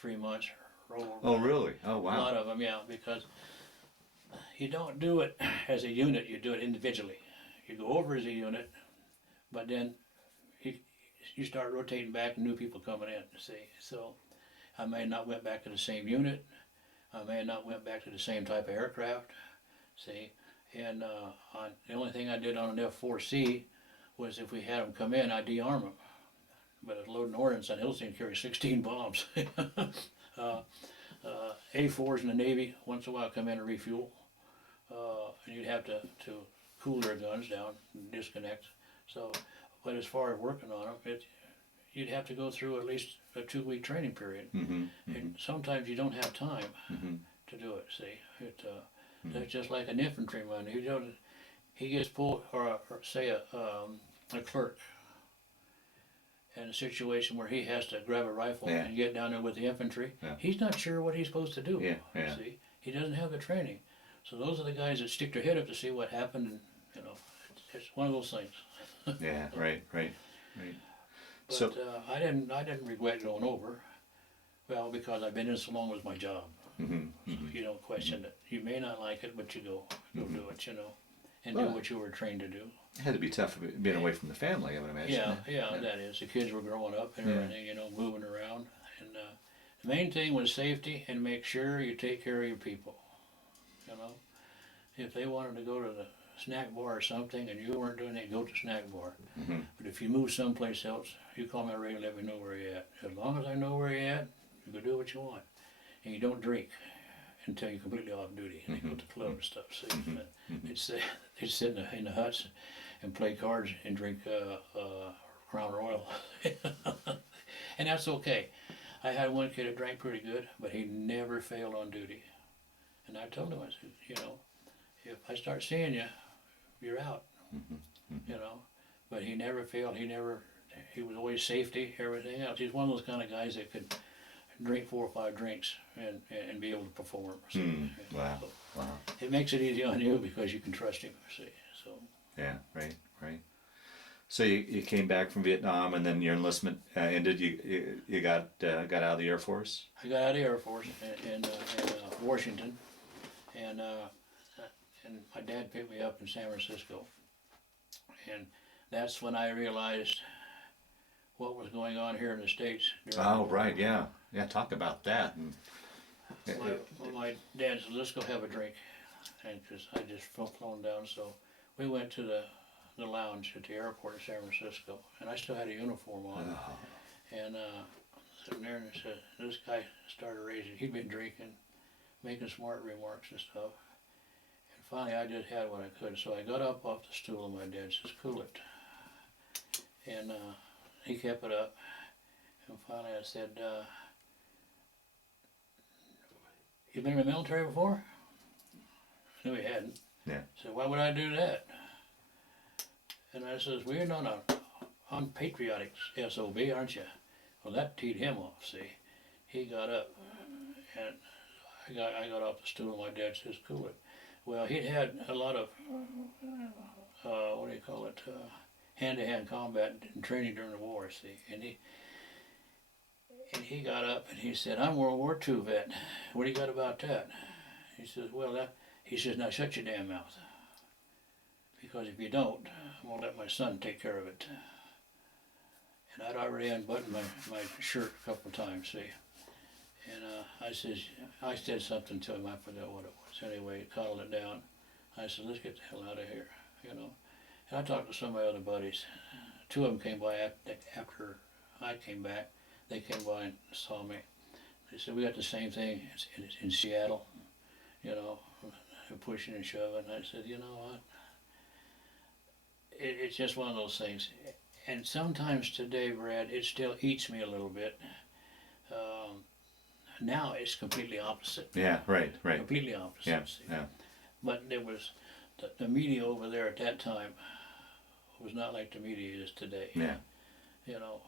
3 months, roll. Oh, really? Oh, wow. A lot of them, yeah, because you don't do it as a unit, you do it individually. You go over as a unit, but then you start rotating back and new people coming in, see. So I may not went back to the same unit, I may not went back to the same type of aircraft, see. And the only thing I did on an F-4C was if we had them come in, I'd de-arm them. But a loading ordnance on Hillstein carry 16 bombs. A4s in the Navy once in a while come in and refuel. And you'd have to cool their guns down and disconnect. So, but as far as working on them, you'd have to go through at least a 2-week training period. And sometimes you don't have time to do it, see. That's just like an infantryman. He gets pulled, or say a clerk, in a situation where he has to grab a rifle and get down there with the infantry. He's not sure what he's supposed to do. See, he doesn't have the training. So those are the guys that stick their head up to see what happened, and you know, it's one of those things. Yeah, right. But So I didn't regret going over. Well, because I've been in so long with my job. So you don't question it. You may not like it, but you go do it, you know, and do what you were trained to do. it had to be tough being away from the family, I would imagine. Yeah, that is. The kids were growing up and everything, you know, moving around. And the main thing was safety and make sure you take care of your people. You know, if they wanted to go to the snack bar or something and you weren't doing it, go to the snack bar. But if you move someplace else, you call me radio and let me know where you're at. As long as I know where you're at, you can do what you want. And you don't drink until you're completely off duty. And they go to the club and stuff. See, they'd sit in the huts and play cards and drink Crown Royal. And that's okay. I had one kid that drank pretty good, but he never failed on duty. And I told him, I said, you know, if I start seeing you, you're out. You know, but he never failed. He was always safety, everything else. He's one of those kind of guys that could drink 4 or 5 drinks and be able to perform. So, Wow. It makes it easy on you because you can trust him. See, so. Yeah, right. So you came back from Vietnam, and then your enlistment ended. You got out of the Air Force. I got out of the Air Force in Washington, and my dad picked me up in San Francisco, and that's when I realized what was going on here in the States. Oh, right, yeah. Talk about that. My dad said, "Let's go have a drink," and because I just flown down, so we went to the the lounge at the airport in San Francisco, and I still had a uniform on. Oh. And sitting there, and it said, this guy started raising. He'd been drinking, making smart remarks and stuff. And finally, I just had what I could, so I got up off the stool, and my dad says, "Cool it." And he kept it up. And finally, I said, "You been in the military before?" I knew he hadn't. Yeah. I said, "Why would I do that?" And I says, "Well, you're not a unpatriotic SOB, aren't you?" Well, that teed him off, see. He got up, and I got off the stool, and my dad says, "Cool it." Well, he'd had a lot of, what do you call it, hand-to-hand combat and training during the war, see. And he got up, and he said, "I'm World War II vet. What do you got about that?" He says, he says, "Now shut your damn mouth. Because if you don't, I'm going to let my son take care of it." And I'd already unbuttoned my shirt a couple of times, see. And I said something to him, I forgot what it was. Anyway, he coddled it down. I said, "Let's get the hell out of here," you know. And I talked to some of my other buddies. Two of them came by after I came back. They came by and saw me. They said, "We got the same thing in Seattle, you know, pushing and shoving." I said, "You know what? It's just one of those things." And sometimes today, Brad, it still eats me a little bit. Now it's completely opposite. Yeah, right. Completely opposite. Yeah, see. yeah. But there was, the media over there at that time was not like the media is today. Yeah. You know,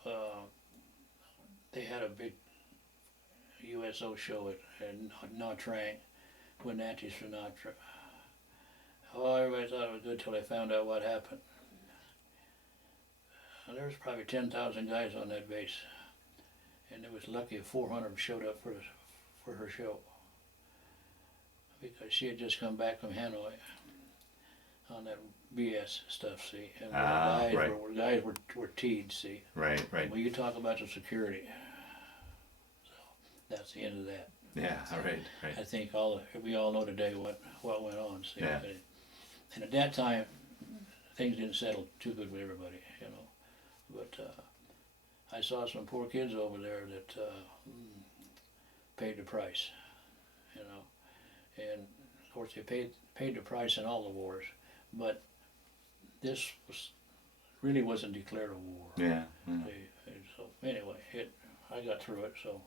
they had a big USO show at Nha Trang with Nancy Sinatra. Oh, everybody thought it was good till they found out what happened. There was probably 10,000 guys on that base, and it was lucky if 400 showed up for her show, because she had just come back from Hanoi on that BS stuff, see, and guys were teed, see. Right. Well, you talk about the security, so that's the end of that. Yeah, right. I think we all know today what went on, see. Yeah. And at that time, things didn't settle too good with everybody, you know. But I saw some poor kids over there that paid the price, you know. And of course they paid the price in all the wars, but this really wasn't declared a war. Yeah. So anyway, I got through it. So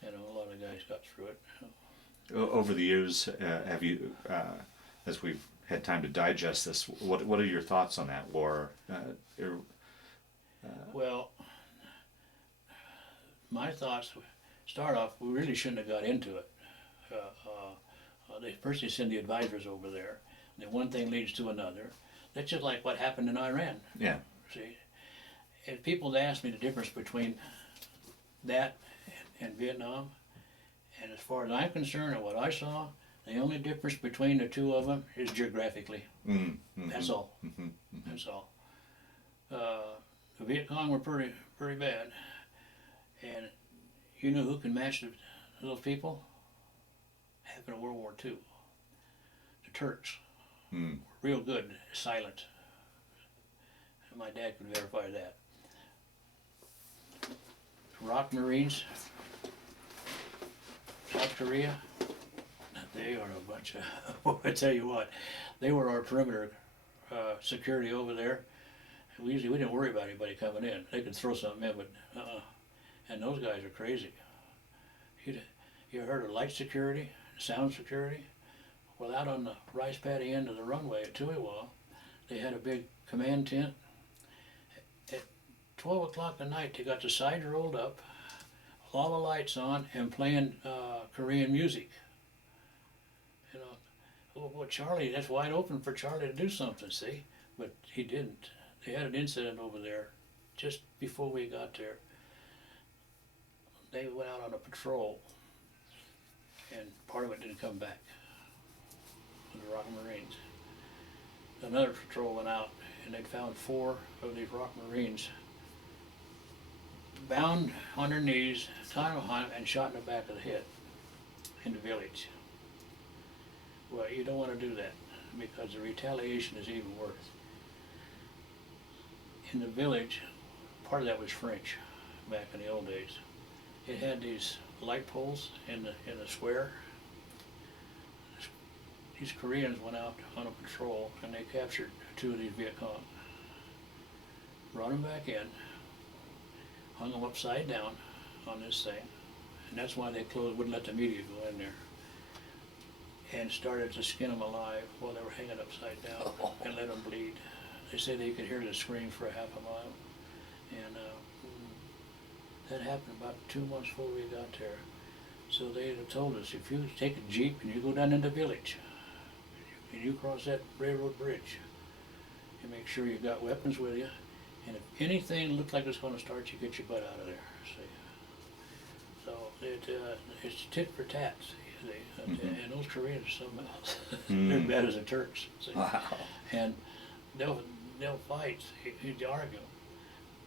you know, a lot of guys got through it. Over the years, have you, as we've had time to digest this, what are your thoughts on that war? Well, my thoughts start off, we really shouldn't have got into it. First they send the advisors over there, and then one thing leads to another. That's just like what happened in Iran. Yeah. See, and people ask me the difference between that and Vietnam, and as far as I'm concerned and what I saw, the only difference between the two of them is geographically. Mm-hmm. That's all. Mm-hmm. That's all. The Viet Cong were pretty bad, and you know who can match those people? Happened in World War II. The Turks. Mm. Real good, silent. And my dad could verify that. Rock Marines, South Korea, they are a bunch of, I tell you what, they were our perimeter security over there. We didn't worry about anybody coming in. They could throw something in, but and those guys are crazy. You heard of light security, sound security? Well, out on the rice paddy end of the runway at Tuiwa, they had a big command tent. At 12 o'clock at night, they got the sides rolled up, all the lights on, and playing Korean music. You know, well, Charlie, that's wide open for Charlie to do something, see? But he didn't. They had an incident over there just before we got there. They went out on a patrol, and part of it didn't come back. The Rock Marines. Another patrol went out, and they found 4 of these Rock Marines bound on their knees, tied them behind, and shot in the back of the head in the village. Well, you don't want to do that, because the retaliation is even worse. in the village, part of that was French, back in the old days. It had these light poles in the square. These Koreans went out on a patrol and they captured 2 of these Viet Cong. Brought them back in, hung them upside down on this thing, and that's why they wouldn't let the media go in there. And started to skin them alive while they were hanging upside down and let them bleed. They said they could hear the screams for half a mile. And that happened about 2 months before we got there. So they had told us, if you take a Jeep and you go down in the village, and you cross that railroad bridge, you make sure you've got weapons with you, and if anything looked like it's going to start, you get your butt out of there. See? So it's tit for tat. See? And those Koreans are something else. They're bad as the Turks. See? Wow. And they'll fight, they'll argue.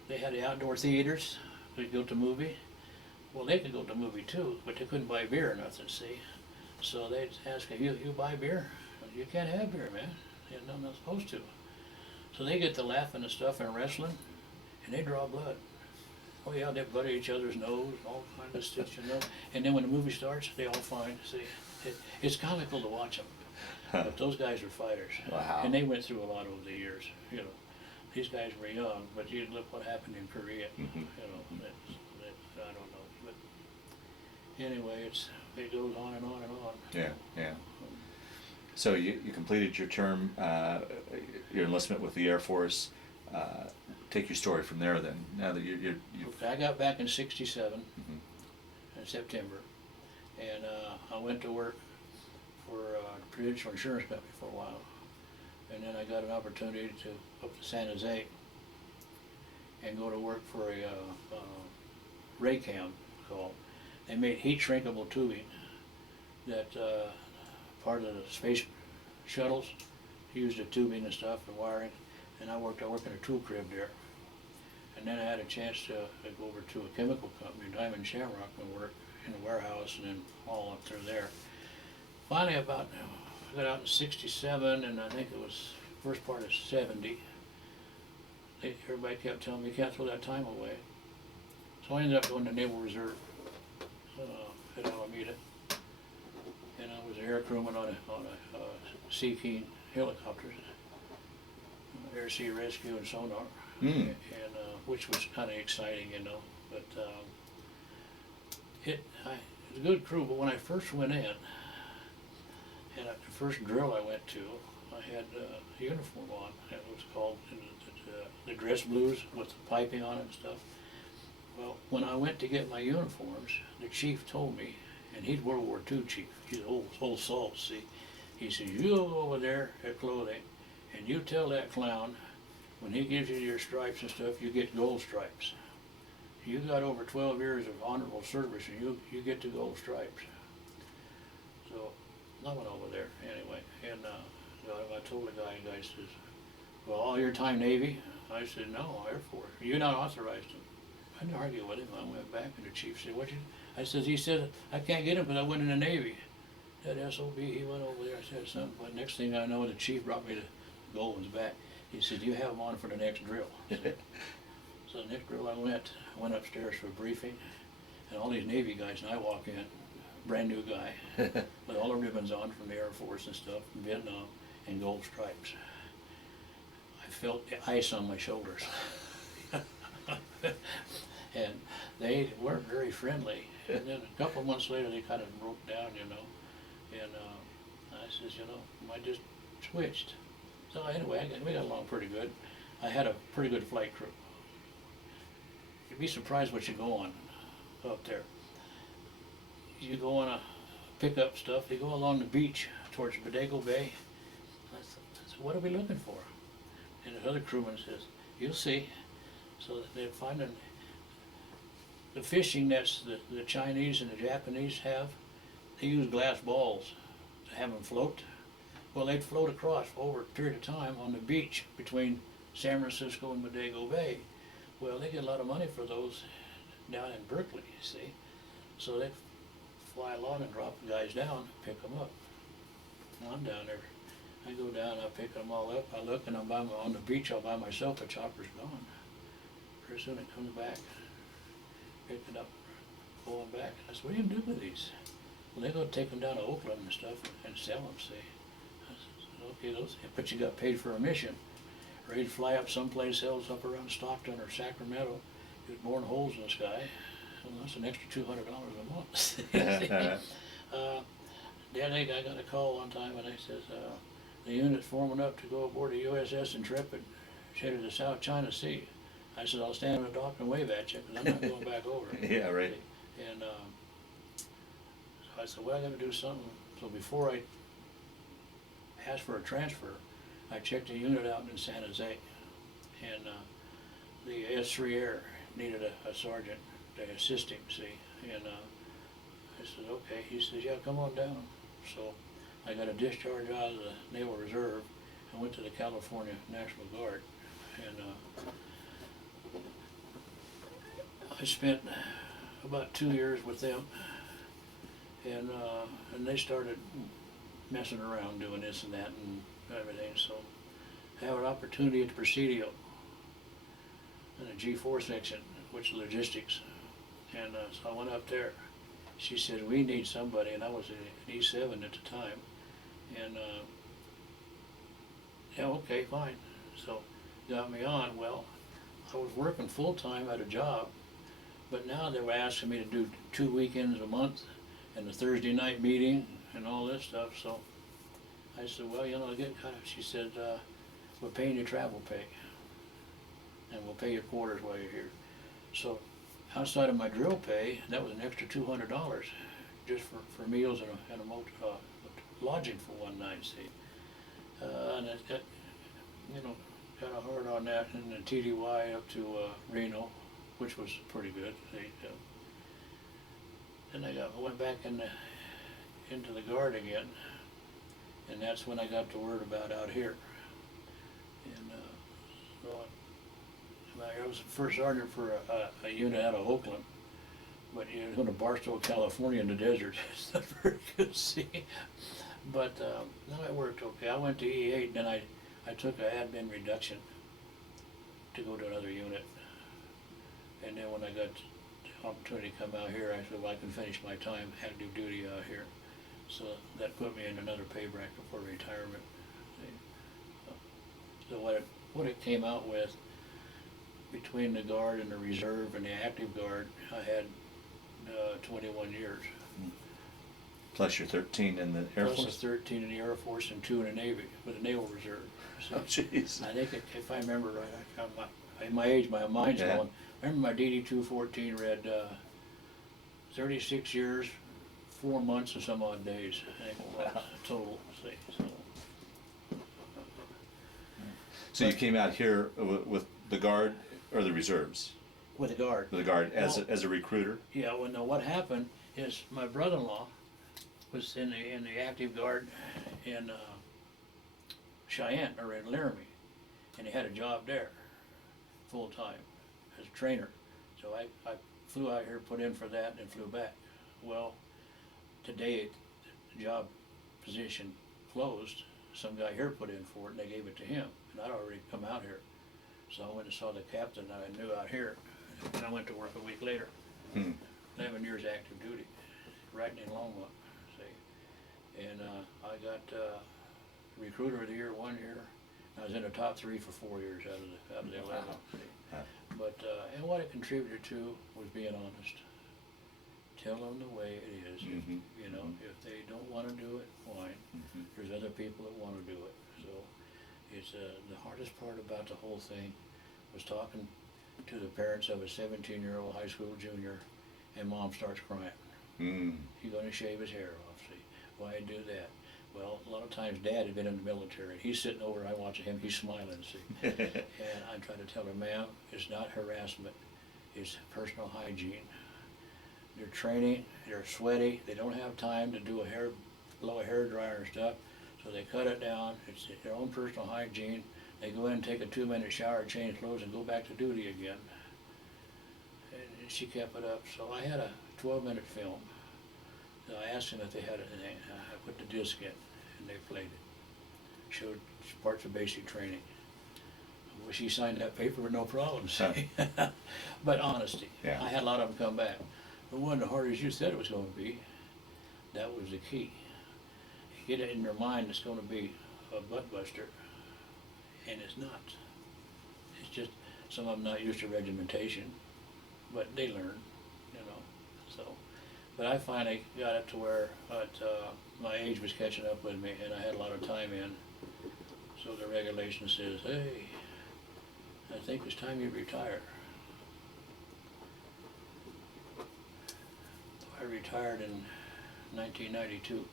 They had the outdoor theaters. They go to movie. Well, they could go to movie too, but they couldn't buy beer or nothing. See? So they'd ask, you buy beer? You can't have beer, man. You're not supposed to. So they get to laughing and stuff and wrestling, and they draw blood. Oh yeah, they butter each other's nose, all kinds of stuff, you know. And then when the movie starts, they all find. See, it's comical to watch them, but those guys are fighters. Wow. And they went through a lot over the years. You know, these guys were young, but you look what happened in Korea. You know, I don't know, but anyway, it goes on and on and on. Yeah, yeah. So you completed your term, your enlistment with the Air Force. Take your story from there then. Now that you've I got back in '67 in September, and I went to work for a Prudential Insurance Company for a while, and then I got an opportunity to up to San Jose and go to work for a Raycam called. They made heat shrinkable tubing that part of the space shuttles used the tubing and stuff and wiring, and I worked in a tool crib there. And then I had a chance to go over to a chemical company, Diamond Shamrock, and work in the warehouse and then all up through there. Finally, I got out in '67, and I think it was first part of '70. Everybody kept telling me, you can't throw that time away. So I ended up going to Naval Reserve at Alameda. And I was an air crewman on a Sea King helicopters, air sea rescue and sonar, and which was kind of exciting, you know. But it was a good crew. But when I first went in, and the first drill I went to, I had a uniform on. It was called the dress blues with the piping on it and stuff. Well, when I went to get my uniforms, the chief told me, and he's World War II chief, he's old salt, see. He says, you go over there at clothing, and you tell that clown, when he gives you your stripes and stuff, you get gold stripes. You got over 12 years of honorable service, and you get the gold stripes. So I went over there anyway, and I told the guy, and the guy says, well, all your time Navy? I said, no, Air Force. You're not authorized to. I didn't argue with him. I went back, and the chief said, what you? I said, he said, I can't get him because I went in the Navy. That SOB, he went over there. I said something, but next thing I know, the chief brought me the gold ones back. He said, you have them on for the next drill. So the next drill I went upstairs for a briefing, and all these Navy guys, and I walk in, brand new guy, with all the ribbons on from the Air Force and stuff, from Vietnam, and gold stripes. I felt the ice on my shoulders. And they weren't very friendly. And then a couple of months later, they kind of broke down, you know. And I says, you know, I just switched. So anyway, we got along pretty good. I had a pretty good flight crew. You'd be surprised what you go on up there. You go on a pickup stuff, you go along the beach towards Bodego Bay. I said, what are we looking for? And the other crewman says, you'll see. So they're finding the fishing nets that the Chinese and the Japanese have, they use glass balls to have them float. Well, they'd float across over a period of time on the beach between San Francisco and Bodego Bay. Well, they get a lot of money for those down in Berkeley, you see. So they fly along and drop the guys down, pick them up. And I'm down there I go down, I pick them all up, I look, and I'm on the beach all by myself, the chopper's gone. Pretty soon it comes back, pick it up, going back. I said, what are you gonna do with these? Well, they're gonna take them down to Oakland and stuff and sell them, see. I said, okay, but you got paid for a mission. Ready to fly up someplace else, up around Stockton or Sacramento, just boring holes in the sky. Well, that's an extra $200 a month. Then I got a call one time and I says, the unit's forming up to go aboard the USS Intrepid, headed to South China Sea. I said, I'll stand on the dock and wave at you, because I'm not going back over. Yeah, right. And so I said, well, I gotta do something. So before I asked for a transfer, I checked the unit out in San Jose. And the S3 Air needed a sergeant to assist him, see. And I said, okay. He says, yeah, come on down. So I got a discharge out of the Naval Reserve and went to the California National Guard. And I spent about 2 years with them, and they started messing around doing this and that and everything. So I have an opportunity at the Presidio in the G4 section, which is logistics. And so I went up there. She said, we need somebody, and I was an E7 at the time. And yeah, okay, fine. So got me on. Well, I was working full-time at a job, but now they were asking me to do 2 weekends a month and a Thursday night meeting and all this stuff. So I said, well, you know, she said, we're paying you travel pay, and we'll pay your quarters while you're here. So outside of my drill pay, that was an extra $200 just for meals and a lodging for one night, see. And it, you know, got a hard on that, and then TDY up to Reno, which was pretty good. Then I went back into the Guard again, and that's when I got the word about out here. And so I was first sergeant for a unit out of Oakland, but you know, going to Barstow, California in the desert. It's not very good to see. But then I worked okay. I went to E8, and then I took an admin reduction to go to another unit. And then when I got the opportunity to come out here, I said, well, I can finish my time active duty out here. So that put me in another pay bracket for retirement. So what it came out with, between the Guard and the Reserve and the active Guard, I had 21 years. Plus you're 13 in the Air Force? Plus 13 in the Air Force and 2 in the Navy with the Naval Reserve. So oh, jeez. I think if I remember right, at my age, my mind's going. I remember my DD-214 read 36 years, 4 months and some odd days. I think it was total. So you came out here with the Guard or the Reserves? With the Guard. With the Guard as a recruiter? Yeah. Well, no. What happened is my brother-in-law was in the active Guard in Cheyenne or in Laramie, and he had a job there, full time, as a trainer. So I flew out here, put in for that, and flew back. Well, today the job position closed. Some guy here put in for it, and they gave it to him, and I'd already come out here. So I went and saw the captain that I knew out here, and I went to work a week later. 11 years active duty, right in Longmont, see. And I got recruiter of the year 1 year. I was in the top 3 for 4 years out of the 11. Wow. But and what it contributed to was being honest. Tell them the way it is. Mm-hmm. You know, if they don't want to do it, fine. Mm-hmm. There's other people that want to do it. So it's the hardest part about the whole thing was talking to the parents of a 17-year-old high school junior, and mom starts crying. He's going to shave his hair off. See, why do that? Well, a lot of times Dad had been in the military. He's sitting over, I watching him, he's smiling, see. And I'm trying to tell her, ma'am, it's not harassment, it's personal hygiene. They're training, they're sweaty, they don't have time to do blow a hair dryer and stuff, so they cut it down. It's their own personal hygiene. They go in and take a 2-minute shower, change clothes, and go back to duty again. And she kept it up. So I had a 12-minute film. So I asked them if they had it, and I put the disc in, and they played it. showed parts of basic training. Well, she signed that paper with no problems. Huh. But honesty. Yeah. I had a lot of them come back. It wasn't as hard as you said it was going to be. That was the key. Get it in their mind it's going to be a butt buster, and it's not. It's just some of them not used to regimentation, but they learn, you know. So, but I finally got it to where my age was catching up with me, and I had a lot of time in. So the regulation says, "Hey, I think it's time you retire." I retired in 1992.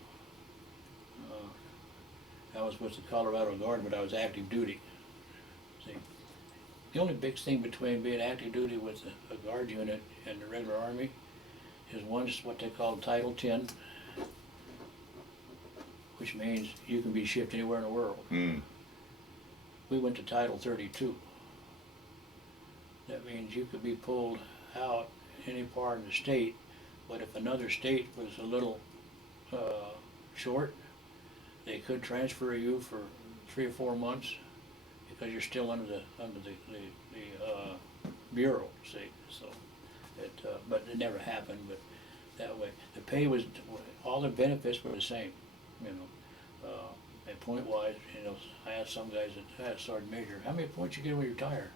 I was with the Colorado Guard, but I was active duty. See, the only big thing between being active duty with a Guard unit and the regular Army is one's what they call Title 10, which means you can be shipped anywhere in the world. Mm. We went to Title 32. That means you could be pulled out any part of the state, but if another state was a little short, they could transfer you for 3 or 4 months because you're still under the bureau. See, so but it never happened. But that way, the pay was all the benefits were the same. You know, and point wise, you know, I asked some guys that I had a sergeant major, how many points you get when you retire?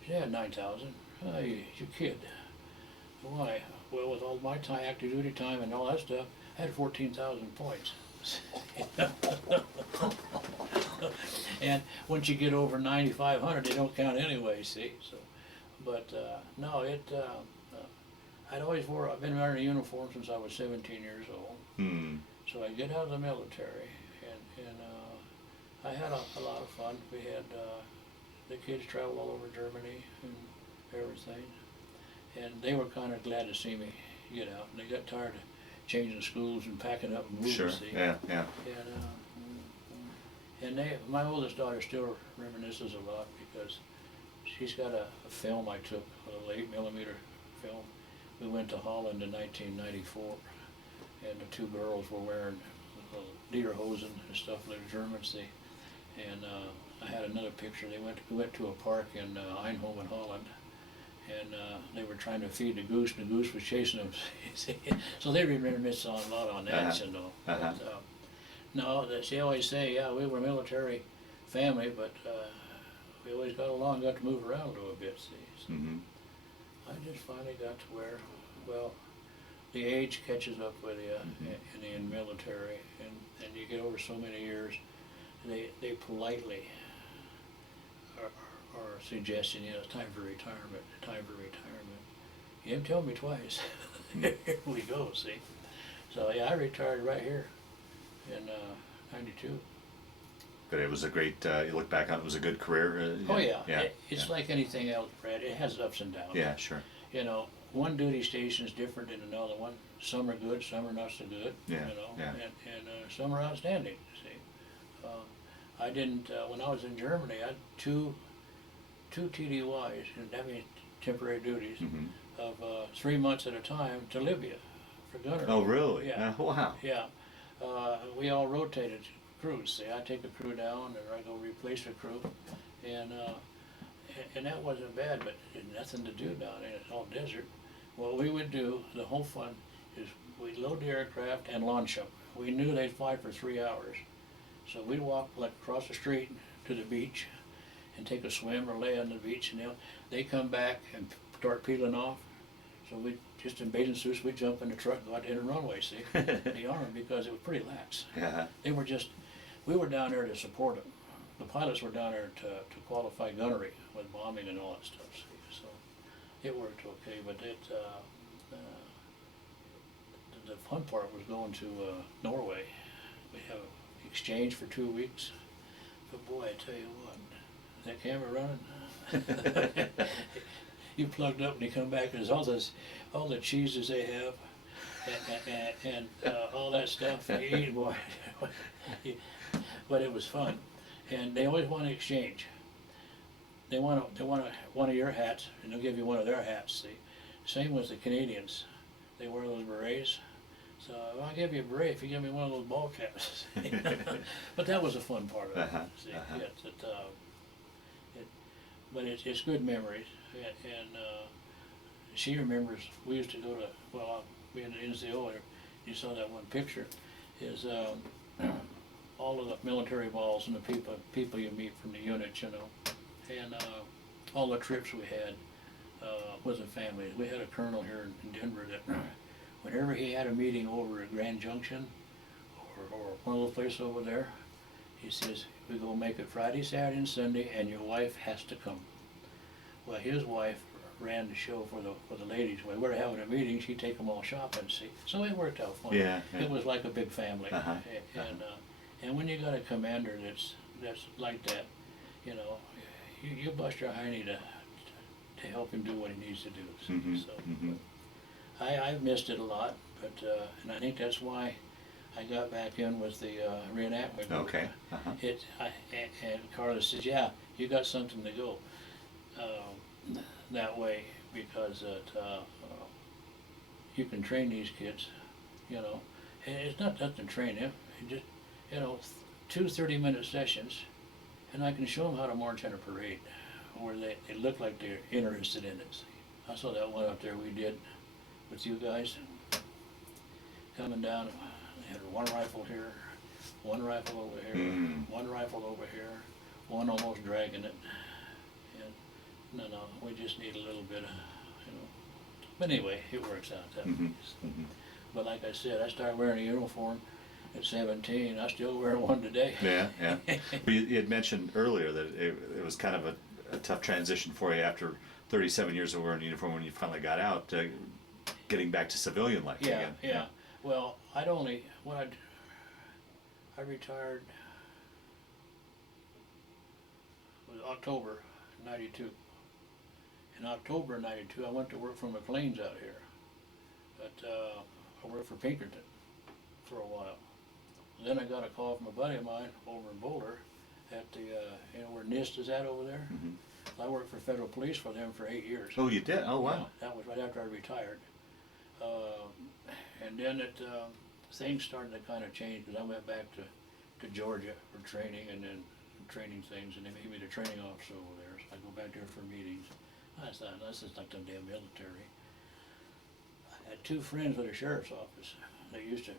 He said, 9,000. Oh, you kid. Why? Well, with all my time, active duty time and all that stuff, I had 14,000 points. And once you get over 9,500, they don't count anyway, see, so, but, no, I'd always I've been wearing a uniform since I was 17 years old. Mm. So I get out of the military, and I had a lot of fun. We had, the kids traveled all over Germany and everything, and they were kind of glad to see me get out, and they got tired of changing schools and packing up and moving. Sure. See? Yeah. Yeah. And my oldest daughter still reminisces a lot because she's got a film I took, a 8mm film. We went to Holland in 1994, and the 2 girls were wearing lederhosen and stuff like the Germans. And I had another picture. We went to a park in Eindhoven, Holland, and they were trying to feed the goose, and the goose was chasing them. So they reminisce a lot on that, you know. Uh-huh. But, no, they always say, yeah, we were a military family, but we always got along, got to move around a little bit, see. So Mm-hmm. I just finally got to where, well, the age catches up with you in the military, and you get over so many years, they politely are suggesting, you know, it's time for retirement, time for retirement. You didn't tell me twice. Here we go, see. So, yeah, I retired right here in 92. But it was a great. You look back on it, was a good career. Oh, yeah. Yeah. It's like anything else, Brad. It has ups and downs. Yeah. Sure. You know, one duty station is different than another one. Some are good, some are not so good. Yeah, You know, yeah. and some are outstanding. See, I didn't when I was in Germany. I had two TDYs, and that means temporary duties, Mm-hmm. of 3 months at a time to Libya for gunnery. Oh, really? Yeah. Wow. Yeah. We all rotated crews. See, I take a crew down, and I go replace a crew, and that wasn't bad, but there's nothing to do down there. It's all desert. What we would do, the whole fun, is we'd load the aircraft and launch them. We knew they'd fly for 3 hours, so we'd walk like across the street to the beach, and take a swim or lay on the beach, and they come back and start peeling off. So we just in bathing suits, we'd jump in the truck and go out to the runway, see, the arm, because it was pretty lax. Yeah. They were just, we were down there to support them. The pilots were down there to qualify gunnery with bombing and all that stuff, see, so it worked okay, but the fun part was going to Norway. We have exchange for 2 weeks, but boy, I tell you what, that camera running, you plugged up and you come back, there's all the cheeses they have, and all that stuff you eat, boy. But it was fun, and they always want to exchange. They want one of your hats, and they'll give you one of their hats. See, same with the Canadians. They wear those berets. So I'll give you a break if you give me one of those ball caps. But that was a fun part of it. See, but it's good memories, and she remembers we used to go to, well, we had an NCO, you saw that one picture, is all of the military balls and the people you meet from the units, you know, and all the trips we had was a family. We had a colonel here in Denver that whenever he had a meeting over at Grand Junction or one of those places over there, he says, we go make it Friday, Saturday, and Sunday, and your wife has to come. Well, his wife ran the show for the ladies. When we were having a meeting, she'd take them all shopping, see. So it worked out fun. Yeah, yeah. It was like a big family. And when you got a commander that's like that, you know, you bust your hiney to help him do what he needs to do. So, I've missed it a lot, but and I think that's why I got back in with the reenactment group. Okay. And Carla says, yeah, you got something to go that way, because you can train these kids, you know. And it's not nothing to train them, you just, you know, 2 30-minute sessions, and I can show them how to march in a parade, where they look like they're interested in it. I saw that one up there we did with you guys, coming down, they had one rifle here, one rifle over here, one rifle over here, one almost dragging it. And no, we just need a little bit of, you know, but anyway, it works out that way. But like I said, I started wearing a uniform at 17, I still wear one today. Yeah, yeah. But you had mentioned earlier that it was kind of a tough transition for you after 37 years of wearing a uniform when you finally got out, getting back to civilian life again. Yeah. Well, I retired, it was October '92. In October '92, I went to work for McLean's out here. But I worked for Pinkerton for a while. Then I got a call from a buddy of mine over in Boulder at the, you know where NIST is at over there? I worked for federal police for them for 8 years. Oh, you did? Oh, wow. Yeah, that was right after I retired. And then things started to kind of change, because I went back to Georgia for training, and then training things, and they made me the training officer over there. So I go back there for meetings. I thought, this is like the damn military. I had 2 friends with the sheriff's office. I used to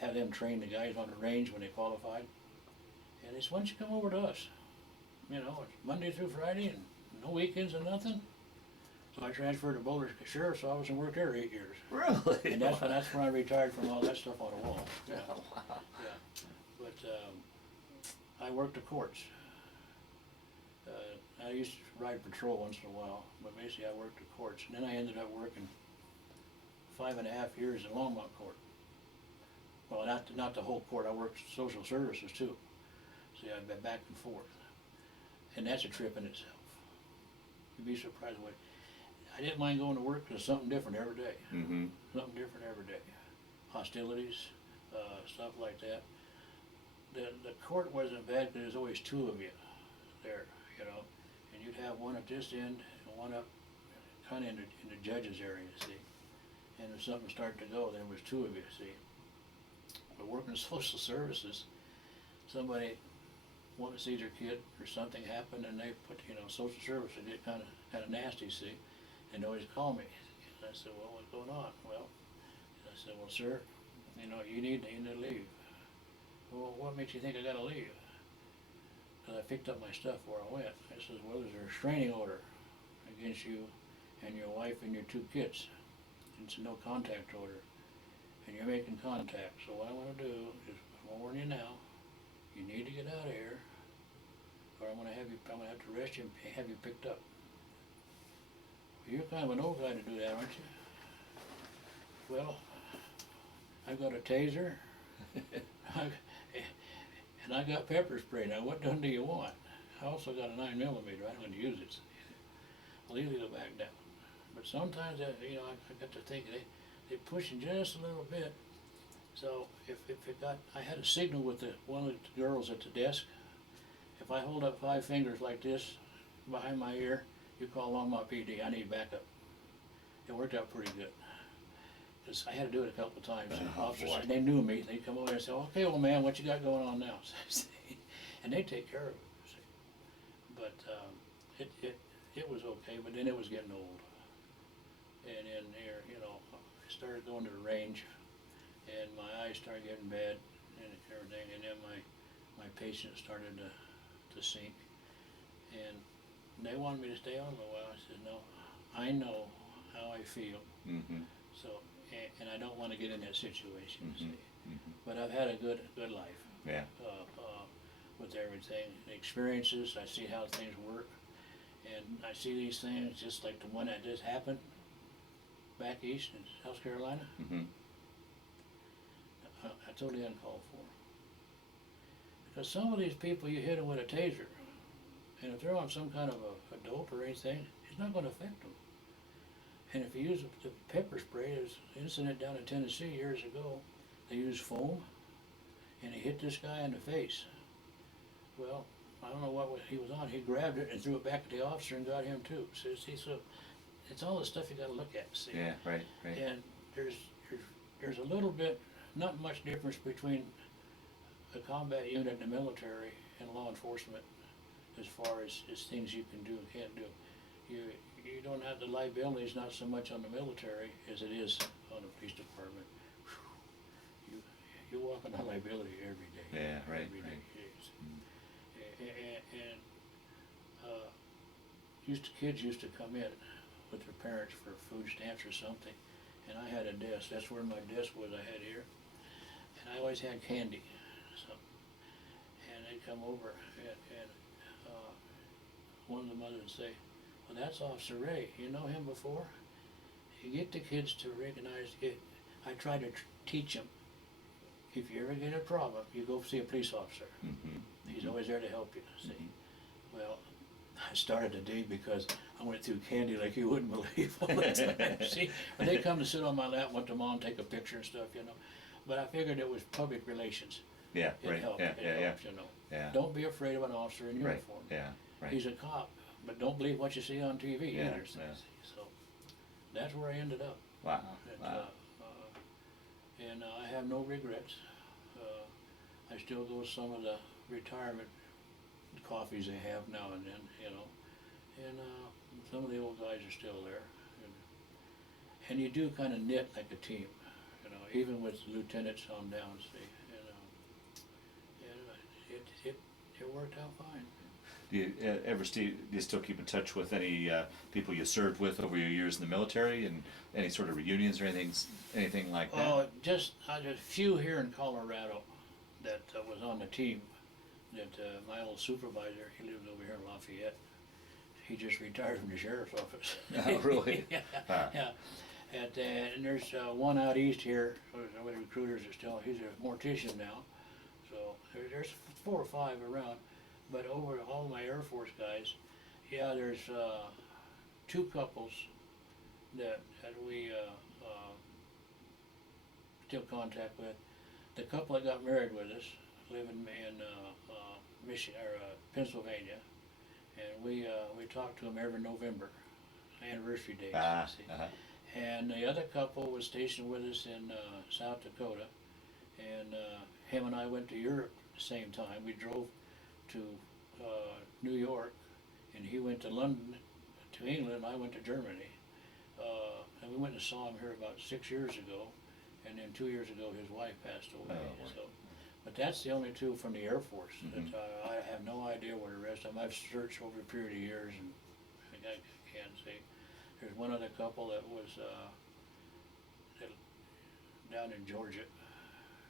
have them train the guys on the range when they qualified. And they said, why don't you come over to us? You know, it's Monday through Friday and no weekends and nothing. So I transferred to Boulder Sheriff's Office and worked there 8 years. Really? And that's when I retired from all that stuff on the wall. Yeah. Yeah. But I worked the courts. I used to ride patrol once in a while, but basically I worked the courts. And then I ended up working 5.5 years in Longmont Court. Well, not the whole court. I worked social services too. See, I've been back and forth, and that's a trip in itself. You'd be surprised what. I didn't mind going to work because something different every day. Something different every day. Hostilities, stuff like that. The court wasn't bad because there's always 2 of you there, you know, and you'd have one at this end and one up, kind of in the judge's area, see. And if something started to go, then there was 2 of you, see. But working social services, somebody wanted to see their kid or something happened, and they put, you know, social services get kind of nasty, see. And they always call me. And I said, well, what's going on? Well, I said, well, sir, you know, you need to leave. Well, what makes you think I gotta leave? Because I picked up my stuff where I went. I says, well, there's a restraining order against you and your wife and your 2 kids. It's a no contact order. And you're making contact. So what I want to do is, I'm gonna warn you now, you need to get out of here, or I'm gonna have to arrest you and have you picked up. You're kind of an old guy to do that, aren't you? Well, I've got a taser, and I got pepper spray. Now, what gun do you want? I also got a 9mm. I'm going to use it. I'll either go back down. But sometimes, you know, I got to think they pushing just a little bit. So if it got, I had a signal with one of the girls at the desk. If I hold up 5 fingers like this behind my ear, you call Longmont PD, I need backup. It worked out pretty good. I had to do it a couple of times. Oh, Officers, boy. they knew me. They'd come over and say, "Okay, old man, what you got going on now?" And they take care of it. See. But it was okay. But then it was getting old. And then there, I started going to the range, and my eyes started getting bad and everything. And then my patience started to sink. And they wanted me to stay on a while. I said, "No, I know how I feel." Mm-hmm. So, and I don't want to get in that situation, Mm-hmm. see. Mm-hmm. But I've had a good life Yeah. with everything, the experiences. I see how things work, and I see these things just like the one that just happened back east in South Carolina. Mm-hmm. Totally uncalled for. Because some of these people, you hit them with a taser, and if they're on some kind of a dope or anything, it's not going to affect them. And if you use the pepper spray, there's an incident down in Tennessee years ago. They used foam, and he hit this guy in the face. Well, I don't know what he was on. He grabbed it and threw it back at the officer and got him too. So it's all the stuff you got to look at. See. Yeah. Right. Right. And there's a little bit, not much difference between a combat unit in the military and law enforcement as far as things you can do and can't do. You don't have the liabilities, not so much on the military as it is on the police department. Whew. You walk on that liability every day. Yeah, right, Every day. right. And kids used to come in with their parents for food stamps or something, and I had a desk. That's where my desk was. I had here, and I always had candy. So, and they'd come over, and one of the mothers would say, "Well, that's Officer Ray. You know him before?" You get the kids to recognize it. I try to teach them. If you ever get a problem, you go see a police officer. Mm-hmm. He's always there to help you. See. Well, I started the day because I went through candy like you wouldn't believe all the time. See, when they come to sit on my lap, went to mom, take a picture and stuff, But I figured it was public relations. Yeah. It Right. helped. Yeah. It Yeah. helps, Yeah. Don't be afraid of an officer in Right. uniform. Yeah. Right. He's a cop, but don't believe what you see on TV Yeah, either. yeah. So that's where I ended up. Wow. And, Wow. and I have no regrets. I still go to some of the retirement coffees they have now and then, and some of the old guys are still there. And you do kind of knit like a team, even with lieutenants on down, see, and it worked out fine. Do you still keep in touch with any people you served with over your years in the military, and any sort of reunions or anything like that? Oh, just a few here in Colorado that was on the team. That my old supervisor, he lived over here in Lafayette. He just retired from the sheriff's office. Oh, really? Yeah. Huh. Yeah. And there's one out east here. Where the recruiters are still. He's a mortician now. So there's 4 or 5 around. But over all my Air Force guys, yeah, there's 2 couples that we still contact with. The couple that got married with us live in Michigan or Pennsylvania, and we talk to them every November, anniversary days. See. And the other couple was stationed with us in South Dakota, and him and I went to Europe at the same time. We drove to New York, and he went to London, to England, and I went to Germany. And we went and saw him here about 6 years ago, and then 2 years ago his wife passed away. Oh, So, but that's the only 2 from the Air Force. Mhm. That I have no idea where the rest of them. I've searched over a period of years, and I can't see. There's one other couple that was down in Georgia.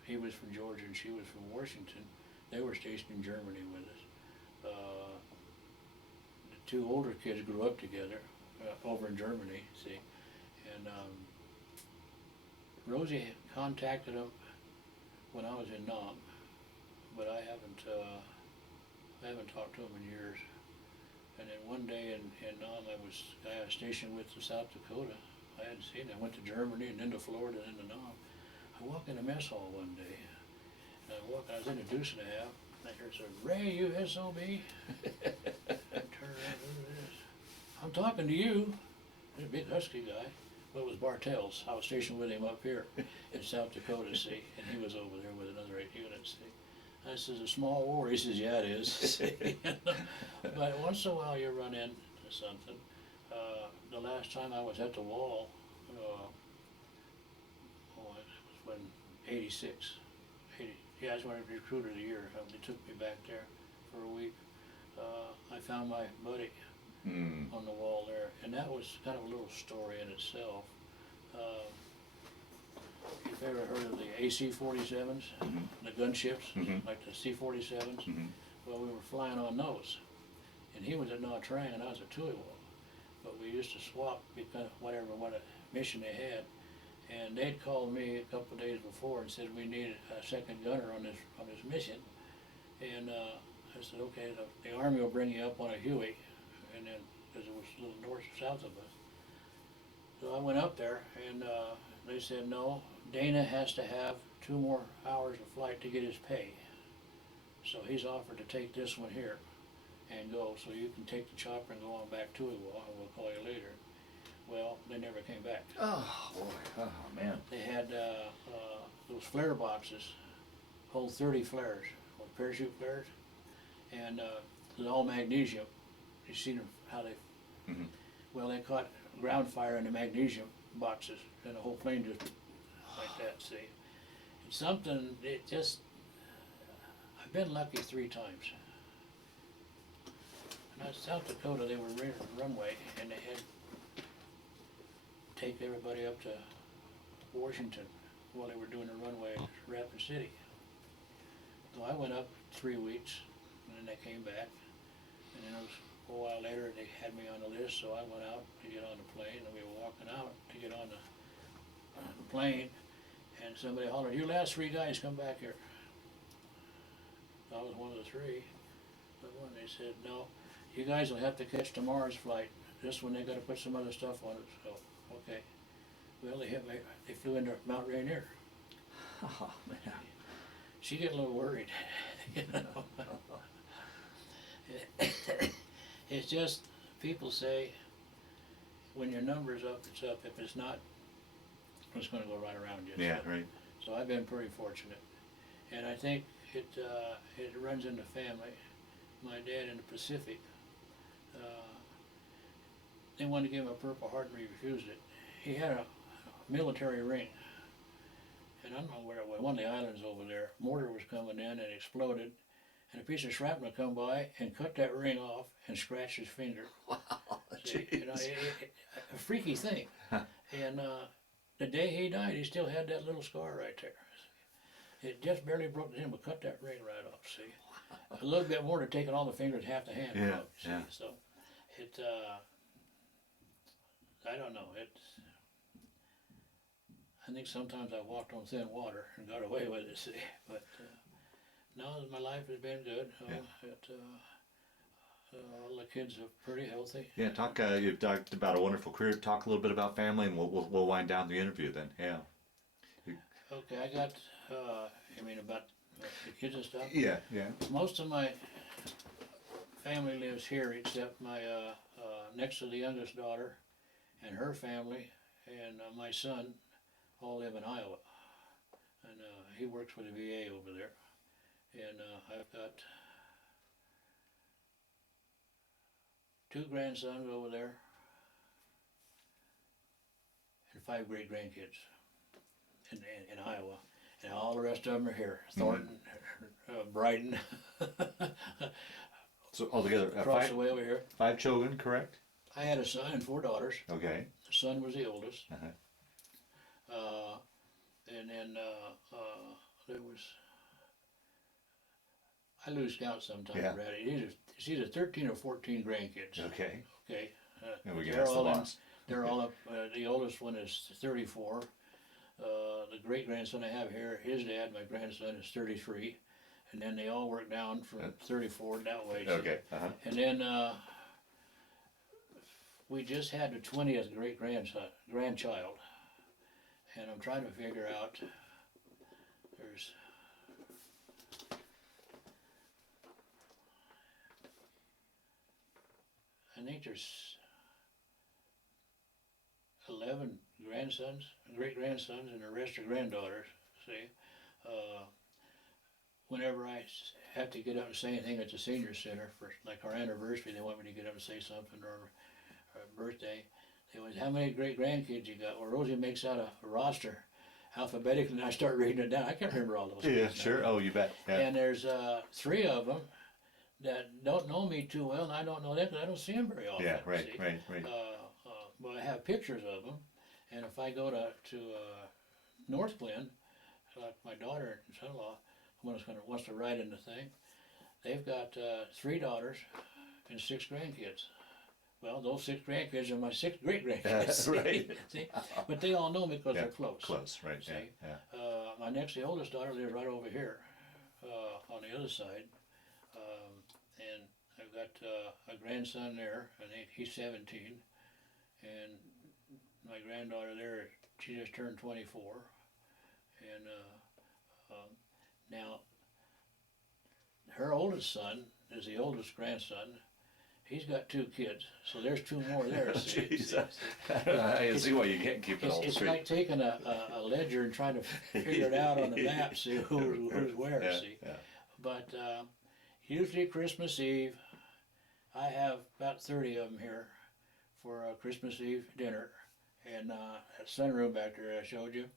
He was from Georgia and she was from Washington. They were stationed in Germany with us. The 2 older kids grew up together over in Germany, see. And Rosie contacted him when I was in Nam, but I haven't talked to him in years. And then one day in Nam, I was stationed with the South Dakota. I hadn't seen him. I went to Germany and then to Florida and then to Nam. I walked in the mess hall one day. And I was introducing to him. I heard, "Say, Ray, you SOB?" I turned around, "Who is this?" "I'm talking to you." He's a big husky guy. Well, it was Bartell's. I was stationed with him up here in South Dakota, see, and he was over there with another 8 units, see. I says, a small war? He says, yeah, it is. See? But once in a while you run into something. The last time I was at the wall, it was when 86. Yeah, I was one of the recruiter of the year. They took me back there for a week. I found my buddy on the wall there, and that was kind of a little story in itself. If you ever heard of the AC-47s, the gunships, like the C-47s, well, we were flying on those, and he was at Nha Trang and I was at Tuiwal, but we used to swap because what mission they had, and they'd called me a couple of days before and said we needed a second gunner on this mission, and I said, okay, the Army will bring you up on a Huey, and then, because it was a little north or south of us. So I went up there, and they said, no, Dana has to have 2 more hours of flight to get his pay. So he's offered to take this one here and go, so you can take the chopper and go on back to Iwo, and we'll call you later. Well, they never came back. Oh, boy. Oh, man. They had those flare boxes, hold 30 flares, or parachute flares, and they're all magnesium. You seen them, how they, well, they caught ground fire in the magnesium boxes, and the whole plane just like that, see. It's something, it just, I've been lucky 3 times. Now, South Dakota, they were ready the runway, and they had take everybody up to Washington while they were doing the runway at Rapid City. So I went up 3 weeks, and then they came back, and then it was a while later they had me on the list, so I went out to get on the plane, and we were walking out to get on the plane, and somebody hollered, you last 3 guys come back here. I was one of the 3, but when they said, no, you guys will have to catch tomorrow's flight. This one they gotta put some other stuff on it, so, okay. Well, they flew into Mount Rainier. Oh, man. She get a little worried, you know. It's just, people say, when your number's up, it's up. If it's not, it's gonna go right around you. Yeah, So- right. So I've been pretty fortunate. And I think it runs in the family. My dad in the Pacific, they wanted to give him a Purple Heart and he refused it. He had a military ring. And I don't know where it was, one of the islands over there. Mortar was coming in and exploded. And a piece of shrapnel come by and cut that ring off and scratched his finger. Wow, See, you know, a freaky thing. And the day he died, he still had that little scar right there. It just barely broke in, but cut that ring right off, see. A little bit more to taking all the fingers, half the hand Yeah, off, see. yeah. So, it, I don't know, I think sometimes I walked on thin water and got away with it, see. But no, my life has been good. All the kids are pretty healthy. Yeah, you've talked about a wonderful career. Talk a little bit about family, and we'll wind down the interview then. Yeah. Okay, I got, you mean about the kids and stuff? Yeah, yeah. Most of my family lives here except my, next to the youngest daughter and her family and my son all live in Iowa. And he works for the VA over there. And I've got 2 grandsons over there and 5 great grandkids in Iowa. And all the rest of them are here. Thornton, Brighton. So altogether, Across the way over here. 5 children, correct? I had a son and 4 daughters. Okay. The son was the oldest. Uh-huh. And then there was, I lose count sometimes, Yeah. Brad. It's either 13 or 14 grandkids. Okay. Okay. And we they're can ask the all in- boss. They're all up, the oldest one is 34. The great grandson I have here, his dad, my grandson, is 33. And then they all work down from 34 that way. Okay. Uh-huh. And then we just had the 20th great grandchild. And I'm trying to figure out, I think there's 11 grandsons, great-grandsons, and the rest are granddaughters, see. Whenever have to get up and say anything at the senior center for like our anniversary, they want me to get up and say something, or birthday. They always, how many great grandkids you got? Well, Rosie makes out a roster alphabetically, and I start reading it down. I can't remember all those. Yeah, kids sure. now. Oh, you bet. Yeah. And there's 3 of them that don't know me too well, and I don't know them because I don't see them very often. Yeah, right, see? right, right. But I have pictures of them, and if I go to North Glen, like my daughter and son-in-law, wants to ride in the thing, they've got 3 daughters and 6 grandkids. Well, those 6 grandkids are my 6 great-grandkids. Right. See? But they all know me because Yeah, they're close. Close, right, See? yeah. The oldest daughter lives right over here on the other side. And I've got a grandson there, I think he's 17. And my granddaughter there, she just turned 24. And now, her oldest son is the oldest grandson. He's got 2 kids, so there's 2 more there. See? Jeez, I see why you can't keep it all It's straight. like taking a ledger and trying to figure it out on the map, see who's where, Yeah, see. yeah. But usually Christmas Eve, I have about 30 of them here for Christmas Eve dinner. And that sunroom back there I showed you,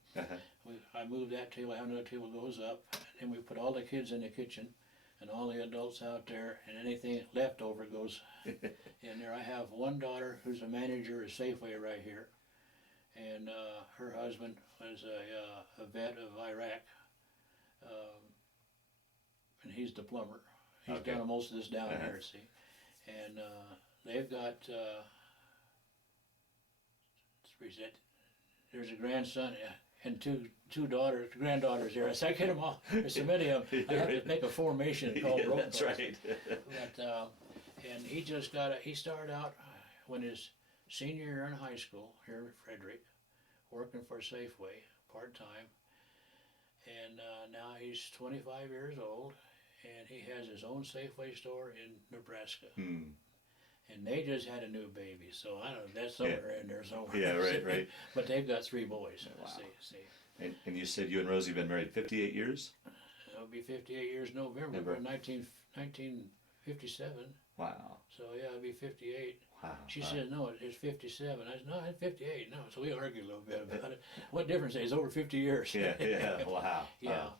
I moved that table, I have another table goes up, and we put all the kids in the kitchen, and all the adults out there, and anything left over goes in there. I have one daughter who's a manager at Safeway right here, and her husband was a vet of Iraq, and he's the plumber. He's Okay. done most of this down here, see. And they've got, there's a grandson and two granddaughters here. So I get them all. There's so many of them. I have to make a formation called roll That's call. right. But, and he just he started out when his senior year in high school here in Frederick, working for Safeway part-time. And now he's 25 years old, and he has his own Safeway store in Nebraska. Hmm. And they just had a new baby, so I don't know, that's somewhere in there somewhere. Yeah, right. But they've got 3 boys. Wow. See. And you said you and Rosie been married 58 years? It'll be 58 years November, but 1957. Wow. So yeah, it'll be 58. Wow. She says, no, it's 57. I said, no, it's 58. No, so we argued a little bit about it. What difference is it? It's over 50 years. Yeah, wow. Yeah.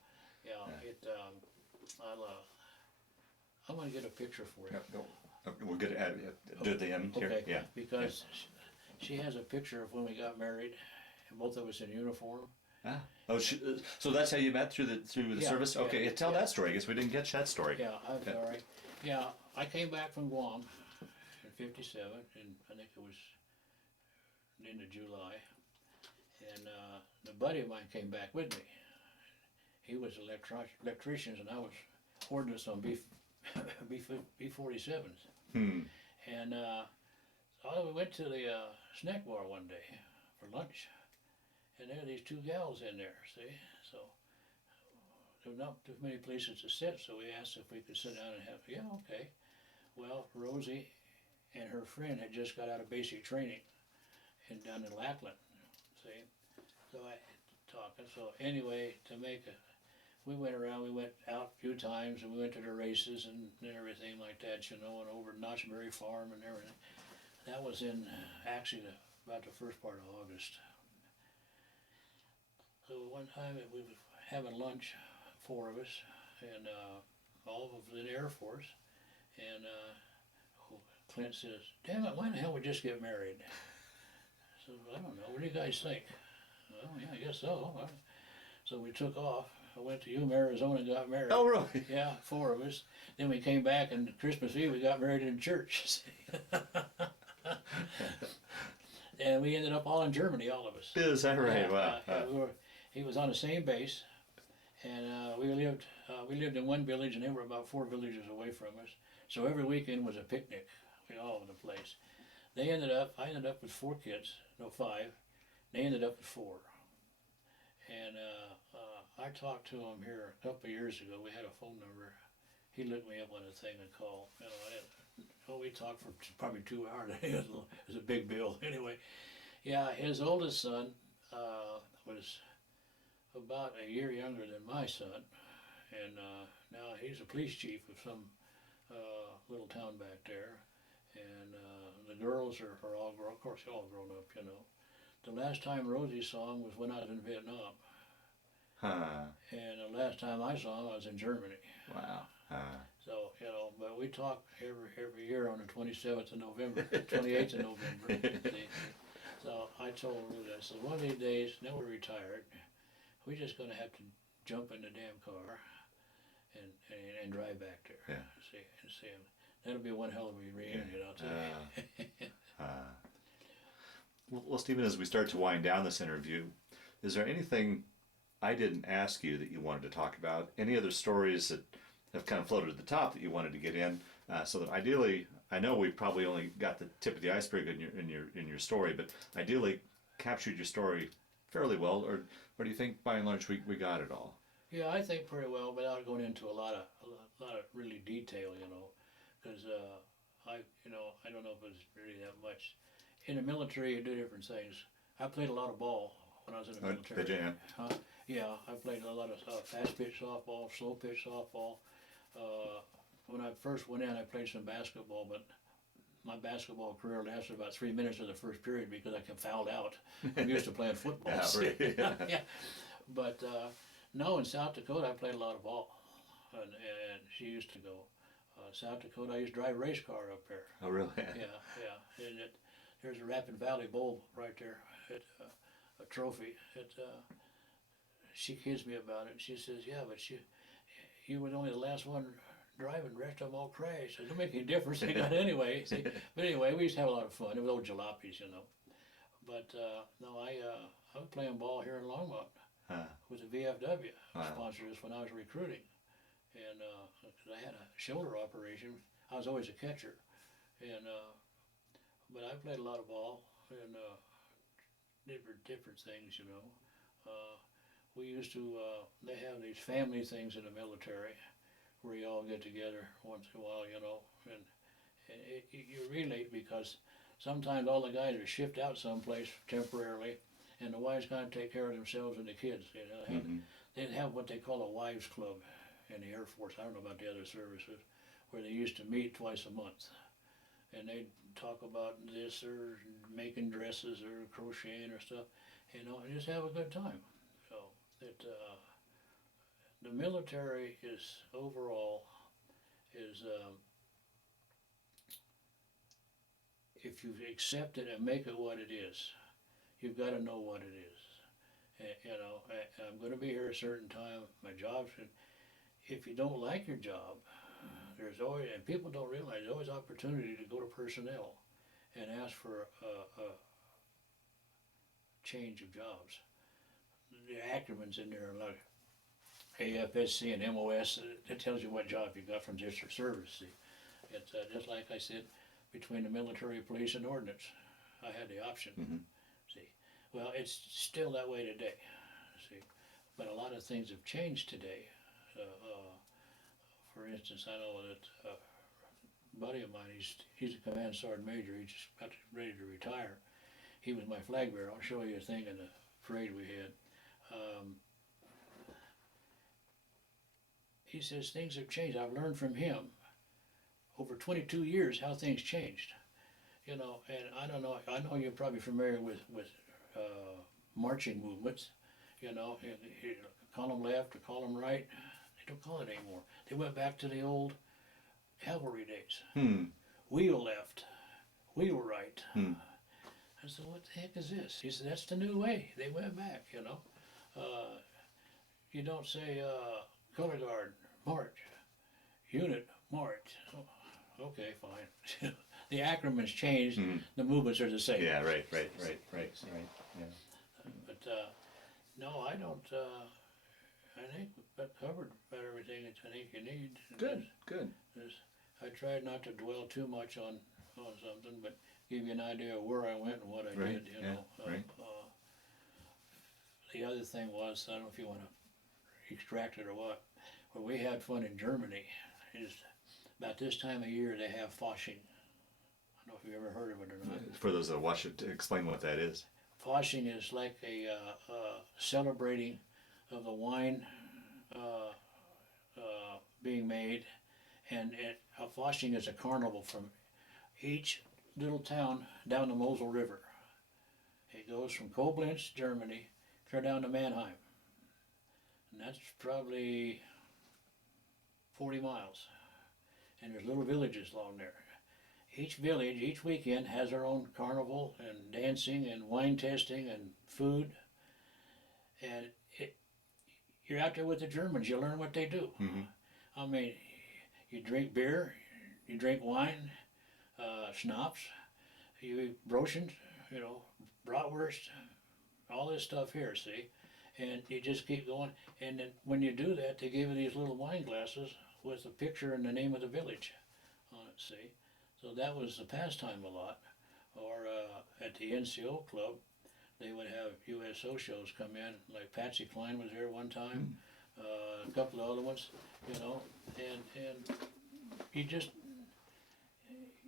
I'm gonna get a picture for you. We're good at do the end here. Okay, Yeah. because she has a picture of when we got married, and both of us in uniform. Ah. Oh, so that's how you met through the Yeah, service? yeah, Okay, tell that story. I guess we didn't catch that story. Yeah, I'm Okay. sorry. Yeah, I came back from Guam in '57, and I think it was into July. And a buddy of mine came back with me. He was an electrician, and I was ordnance on B-47s. Hmm. And we went to the snack bar one day for lunch, and there were these 2 gals in there, see? So there were not too many places to sit, so we asked if we could sit down and have, yeah, okay. Well, Rosie and her friend had just got out of basic training down in Lackland, see? So I talking, so anyway, we went around, we went out a few times, and we went to the races and everything like that, and over to Knott's Berry Farm and everything. That was in, actually, about the first part of August. So one time we were having lunch, 4 of us, and all of us in the Air Force, and Clint says, damn it, why the hell we just get married? So I don't know, what do you guys think? Well, yeah, I guess so. So we took off. I went to Yuma, Arizona, and got married. Oh, really? Yeah, 4 of us. Then we came back, and Christmas Eve we got married in church. And we ended up all in Germany, all of us. Is that right? Yeah, Wow. he was on the same base, and we lived in one village, and they were about 4 villages away from us. So every weekend was a picnic, all over the place. I ended up with 4 kids, no 5. They ended up with 4. And I talked to him here a couple of years ago. We had a phone number. He looked me up on a thing and called. We talked for probably 2 hours. It was a big bill anyway. Yeah, his oldest son was about a year younger than my son, and now he's a police chief of some little town back there. And the girls are all grown, of course, they're all grown up, you know. The last time Rosie saw him was when I was in Vietnam, Huh. and the last time I saw him, I was in Germany. Wow. So, you know, but we talk every year on the 27th of November, 28th of November. See? So I told Rosie, I said, one of these days, now we're retired, we're just going to have to jump in the damn car and drive back there. Yeah. See him. That'll be one hell of a reunion, I'll tell you. Well, Stephen, as we start to wind down this interview, is there anything I didn't ask you that you wanted to talk about? Any other stories that have kind of floated at the top that you wanted to get in? So that ideally, I know we probably only got the tip of the iceberg in your story, but ideally captured your story fairly well, or do you think by and large we got it all? Yeah, I think pretty well, without going into a lot of really detail, you know, because I don't know if it's really that much. In the military, you do different things. I played a lot of ball when I was in the military. Did you? Huh? Yeah, I played a lot of fast pitch softball, slow pitch softball. When I first went in, I played some basketball, but my basketball career lasted about 3 minutes of the first period because I got fouled out. I'm used to playing football. Yeah, really. Yeah. But no, in South Dakota, I played a lot of ball, and she used to go. South Dakota, I used to drive a race car up there. Oh, really? Yeah. And there's a Rapid Valley Bowl right there, a trophy. She kids me about it. She says, "Yeah, but you were only the last one driving. The rest of them all crashed. It doesn't make any difference. They got anyway." See? But anyway, we used to have a lot of fun. It was old jalopies, you know. But no, I was playing ball here in Longmont with the VFW. Sponsored us when I was recruiting, and because I had a shoulder operation, I was always a catcher, and but I played a lot of ball and different things, you know. We used to they have these family things in the military where you all get together once in a while, you know, and you relate because sometimes all the guys are shipped out someplace temporarily, and the wives kind of take care of themselves and the kids. You know, they'd have what they call a wives' club in the Air Force. I don't know about the other services, where they used to meet twice a month, and they'd talk about this or making dresses or crocheting or stuff, you know, and just have a good time. So the military is overall is. If you accept it and make it what it is, you've got to know what it is. You know, I'm going to be here a certain time. My job's. If you don't like your job, there's always, and people don't realize, there's always opportunity to go to personnel and ask for a change of jobs. The acronyms in there, like AFSC and MOS, it tells you what job you got from district service. See, it's just like I said. Between the military, police, and ordnance, I had the option. See, well, it's still that way today. See, but a lot of things have changed today. For instance, I know that a buddy of mine, he's a command sergeant major. He's just about ready to retire. He was my flag bearer. I'll show you a thing in the parade we had. He says things have changed. I've learned from him over 22 years how things changed, you know, and I don't know, I know you're probably familiar with marching movements, you know, column left or column right, they don't call it anymore. They went back to the old cavalry days. Wheel left, wheel right. I said, what the heck is this? He said, that's the new way. They went back, you know. You don't say color guard, march, unit, march. Okay, fine. The acronyms changed. The movements are the same. Yeah, right. Yeah. But no, I don't. I think we've covered about everything that I think you need. Good. I tried not to dwell too much on something, but give you an idea of where I went and what I did. You know. Right. The other thing was, I don't know if you want to extract it or what, but we had fun in Germany. Is about this time of year they have Fasching. I know if you've ever heard of it or not. For those that watch it, explain what that is. Foshing is like a celebrating of the wine being made, and Foshing is a carnival from each little town down the Mosel River. It goes from Koblenz, Germany, clear down to Mannheim, and that's probably 40 miles. And there's little villages along there. Each village, each weekend, has their own carnival and dancing and wine testing and food. And you're out there with the Germans, you learn what they do. Mm-hmm. I mean, you drink beer, you drink wine, schnapps, you eat brochens, bratwurst, all this stuff here, see? And you just keep going. And then when you do that, they give you these little wine glasses with a picture and the name of the village on it, see? So that was the pastime a lot. Or at the NCO club, they would have USO shows come in, like Patsy Cline was there one time, a couple of other ones, and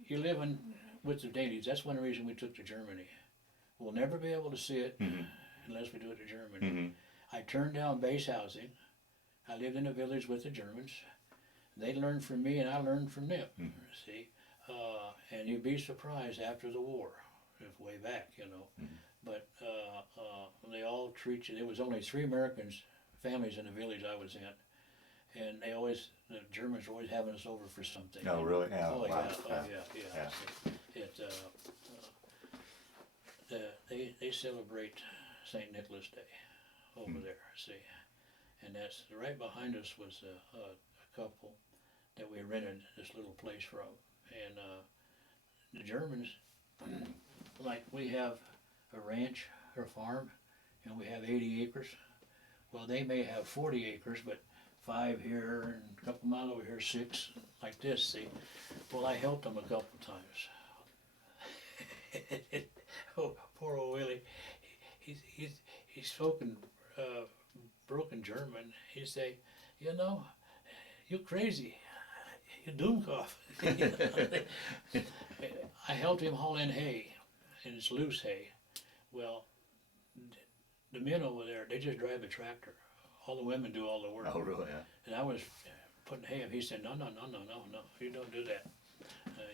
you're living with the dailies. That's one reason we took to Germany. We'll never be able to see it unless we do it to Germany. Mm-hmm. I turned down base housing. I lived in a village with the Germans. They learned from me and I learned from them, see? And you'd be surprised after the war, if way back, But they all treat you, there was only 3 Americans, families in the village I was in. And the Germans were always having us over for something. Oh, really? Yeah. Oh, Wow. yeah. See, they celebrate St. Nicholas Day over there, see. And that's, right behind us was a couple that we rented this little place from. And the Germans, like we have a ranch or farm, and we have 80 acres. Well, they may have 40 acres, but 5 here and a couple miles over here, 6, like this, see. Well, I helped them a couple times. Oh, poor old Willie. He's spoken broken German. He'd say, you crazy. You Doomkopf. I helped him haul in hay, and it's loose hay. Well, the men over there, they just drive the tractor. All the women do all the work. Oh, really? Yeah. And I was putting hay up. He said, no, you don't do that.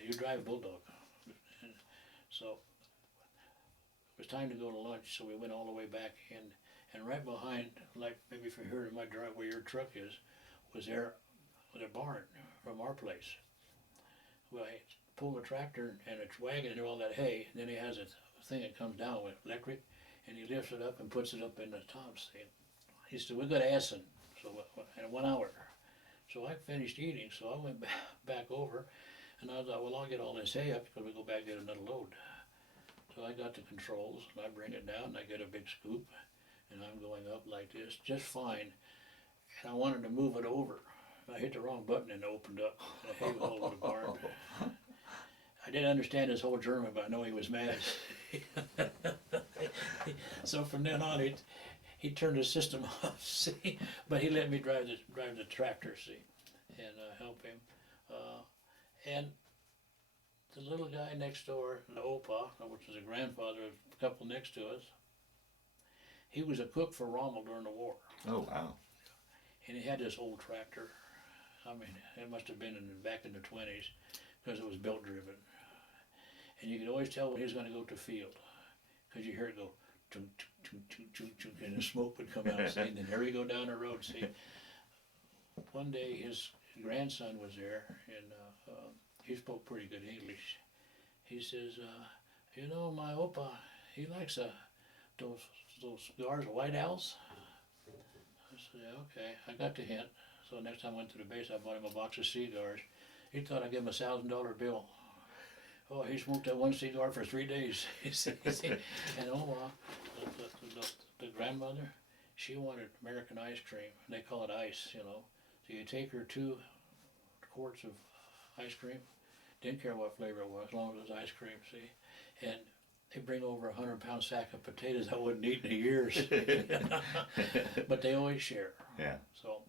You drive Bulldog. And so it was time to go to lunch, so we went all the way back in. And right behind, like maybe if you heard in my drive where your truck is, was there a barn from our place. Well, he pulled the tractor and a wagon and all that hay, and then he has a thing that comes down with electric, and he lifts it up and puts it up in the top. He said, we're going to Essen, so in 1 hour. So I finished eating, so I went back over, and I thought, well, I'll get all this hay up because we go back and get another load. So I got the controls, and I bring it down, and I get a big scoop, and I'm going up like this, just fine. And I wanted to move it over. I hit the wrong button and it opened up. And the hay was all over the barn. I didn't understand his whole German, but I know he was mad. So from then on, he turned the system off, see? But he let me drive the tractor, see, and help him. And the little guy next door, the Opa, which was a grandfather of a couple next to us, he was a cook for Rommel during the war. Oh, wow. And he had this old tractor. I mean, it must have been back in the 20s because it was belt driven. And you could always tell when he was going to go to field because you hear it go, chunk, chunk, chunk, chunk, chunk, and the smoke would come out. See, and then there he go down the road. See, one day his grandson was there, and he spoke pretty good English. He says, my Opa, he likes those cigars, White Owls. I said, yeah, okay, I got the hint. So next time I went to the base, I bought him a box of cigars. He thought I'd give him a $1,000 bill. Oh, he smoked that one cigar for 3 days. And Oma, the grandmother, she wanted American ice cream. They call it ice, So you take her 2 quarts of ice cream. Didn't care what flavor it was, as long as it was ice cream, see. And they bring over 100-pound sack of potatoes I wouldn't eat in years. But they always share. Yeah. So,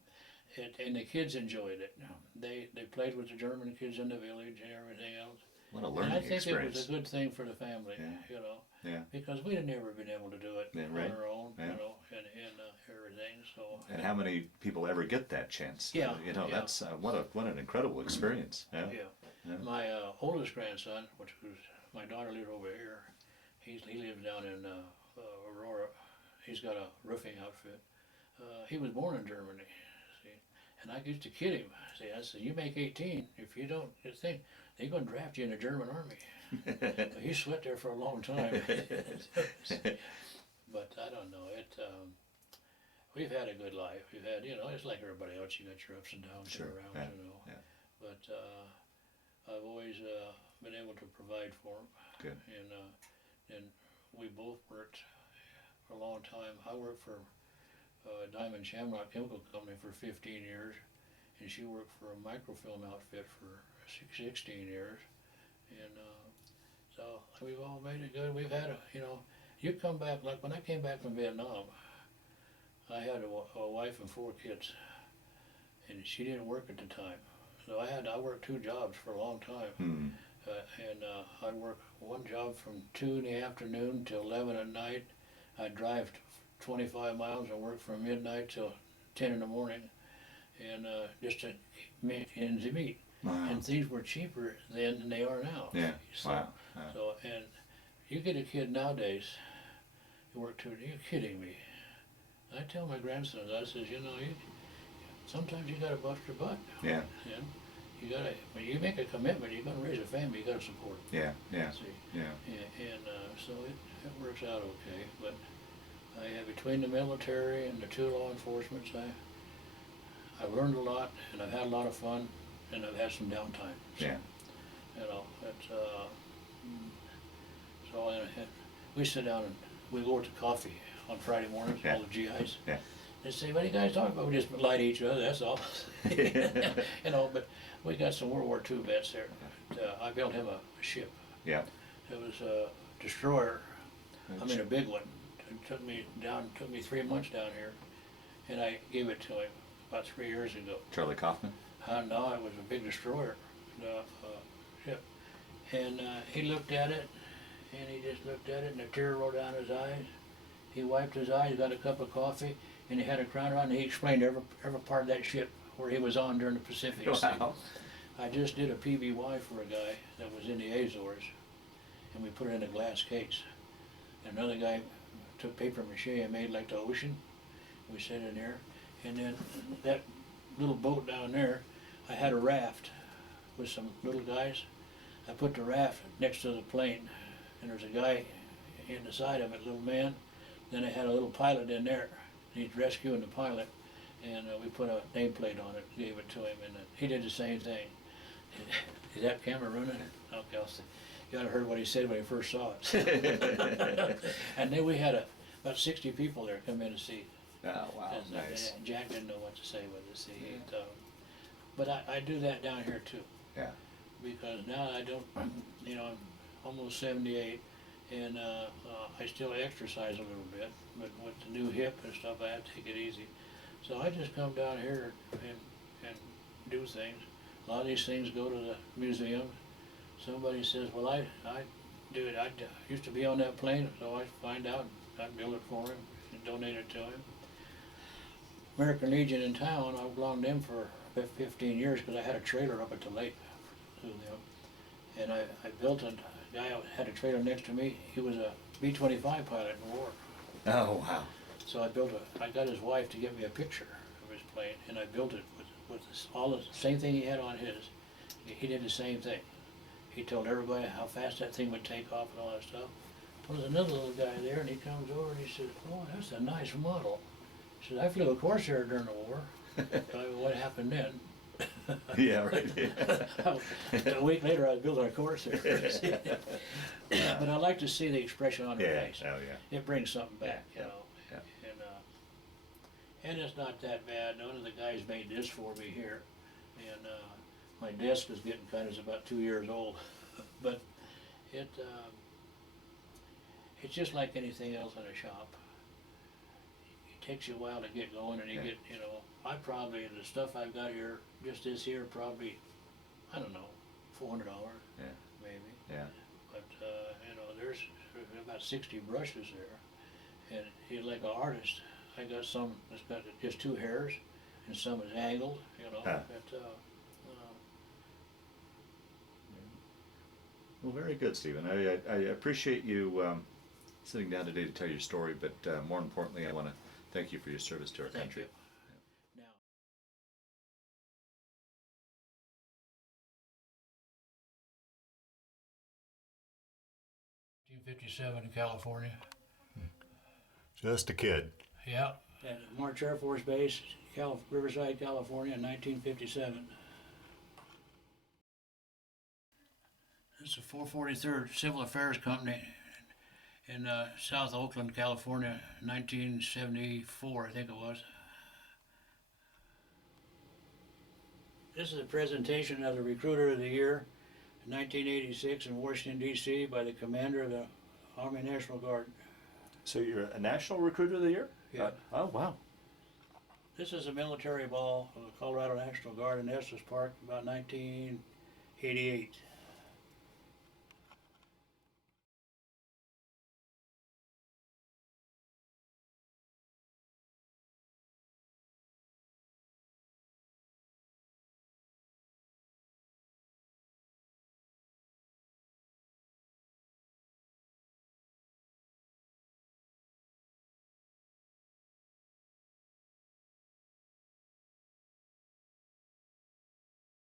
and the kids enjoyed it. They played with the German kids in the village and everything else. What a And learning I think experience. it was a good thing for the family, Yeah. you know, Yeah. because we'd have never been able to do it Yeah, on right. our own, Yeah. you know, and everything. So. And how many people ever get that chance? Yeah, You know, yeah. that's what an incredible experience. Yeah. Yeah. Yeah. My oldest grandson, which was my daughter lived over here, he lives down in Aurora. He's got a roofing outfit. He was born in Germany, see, and I used to kid him. I said, you make 18, if you don't think they're going to draft you in the German army. But he sweat there for a long time. But I don't know it. We've had a good life. We've had, you know, it's like everybody else. You got your ups and downs Sure. around, Yeah. you know. Yeah. But I've always been able to provide for them. Good. And we both worked for a long time. I worked for Diamond Shamrock Chemical Company for 15 years, and she worked for a microfilm outfit for 16 years. And so we've all made it good. We've had you know, you come back, like when I came back from Vietnam, I had a wife and 4 kids, and she didn't work at the time. So I worked 2 jobs for a long time. Hmm. I'd work one job from 2 in the afternoon till 11 at night. I'd drive 25 miles and work from midnight till 10 in the morning, and just to make ends meet. Wow. And things were cheaper then than they are now. Yeah. So, Wow. so, and you get a kid nowadays, you work 2, you're kidding me. I tell my grandsons, I says, you know, sometimes you gotta bust your butt. Yeah. And you gotta, when you make a commitment, you're gonna raise a family, you gotta support it. Yeah. Yeah. See? Yeah. And so it works out okay, but I have, between the military and the 2 law enforcements, I've learned a lot, and I've had a lot of fun, and I've had some downtime. So, Yeah. you know, so we sit down and we go to coffee on Friday mornings, Yeah. all the GIs. Yeah. They say, what do you guys talk about? We just lie to each other, that's all. You know, but we got some World War II vets there. I built him a ship. Yeah. It was a destroyer, I mean a big one. It took me 3 months down here, and I gave it to him about 3 years ago. Charlie Kaufman. No, it was a big destroyer ship. And he looked at it, and he just looked at it, and a tear rolled down his eyes. He wiped his eyes, got a cup of coffee, and he had a crown on, and he explained every part of that ship where he was on during the Pacific. Wow. I just did a PBY for a guy that was in the Azores, and we put it in a glass case. And another guy took paper mache and made like the ocean. We set in there, and then that little boat down there, I had a raft with some little guys. I put the raft next to the plane, and there's a guy in the side of it, little man. Then I had a little pilot in there. He's rescuing the pilot, and we put a nameplate on it, gave it to him, and he did the same thing. Is that camera running? Okay, I'll see. You ought to heard what he said when he first saw it. And then we had about 60 people there come in to see. Oh, wow. And, Nice. Jack didn't know what to say with it. See, but I do that down here too. Yeah. Because now I don't, you know, I'm almost 78, and I still exercise a little bit, but with the new hip and stuff, I have to take it easy. So I just come down here and do things. A lot of these things go to the museum. Somebody says, well, I do it. I used to be on that plane, so I find out, I build it for him and donate it to him. American Legion in town, I belonged to them for 15 years because I had a trailer up at the lake. And I built a guy who had a trailer next to me. He was a B-25 pilot in the war. Oh, wow. So I got his wife to get me a picture of his plane, and I built it with all the same thing he had on his. He did the same thing. He told everybody how fast that thing would take off and all that stuff. Well, there's another little guy there, and he comes over and he says, "Oh, that's a nice model." He says, "I flew a Corsair during the war." What happened then? Yeah, right. A week later, I was building a Corsair. But I like to see the expression on their face. Oh, yeah. It brings something back, you know. Yeah. And it's not that bad. None of the guys made this for me here, and my desk is getting kind of, it's about 2 years old, but it's just like anything else in a shop. It takes you a while to get going, and you get, you know, the stuff I've got here, just this here, probably, I don't know, $400, Yeah. maybe. Yeah. But, there's about 60 brushes there. And he's like an artist. I got some that's got just two hairs, and some is angled, Huh. but, Well, very good, Stephen. I appreciate you sitting down today to tell your story, but more importantly, I want to thank you for your service to our thank country. you. Now, 1957 in California. Just a kid. Yeah. At March Air Force Base, Riverside, California, in 1957. This is the 443rd Civil Affairs Company in South Oakland, California, 1974, I think it was. This is a presentation of the Recruiter of the Year in 1986 in Washington, D.C. by the commander of the Army National Guard. So you're a National Recruiter of the Year? Yeah. Oh, wow. This is a military ball of the Colorado National Guard in Estes Park, about 1988.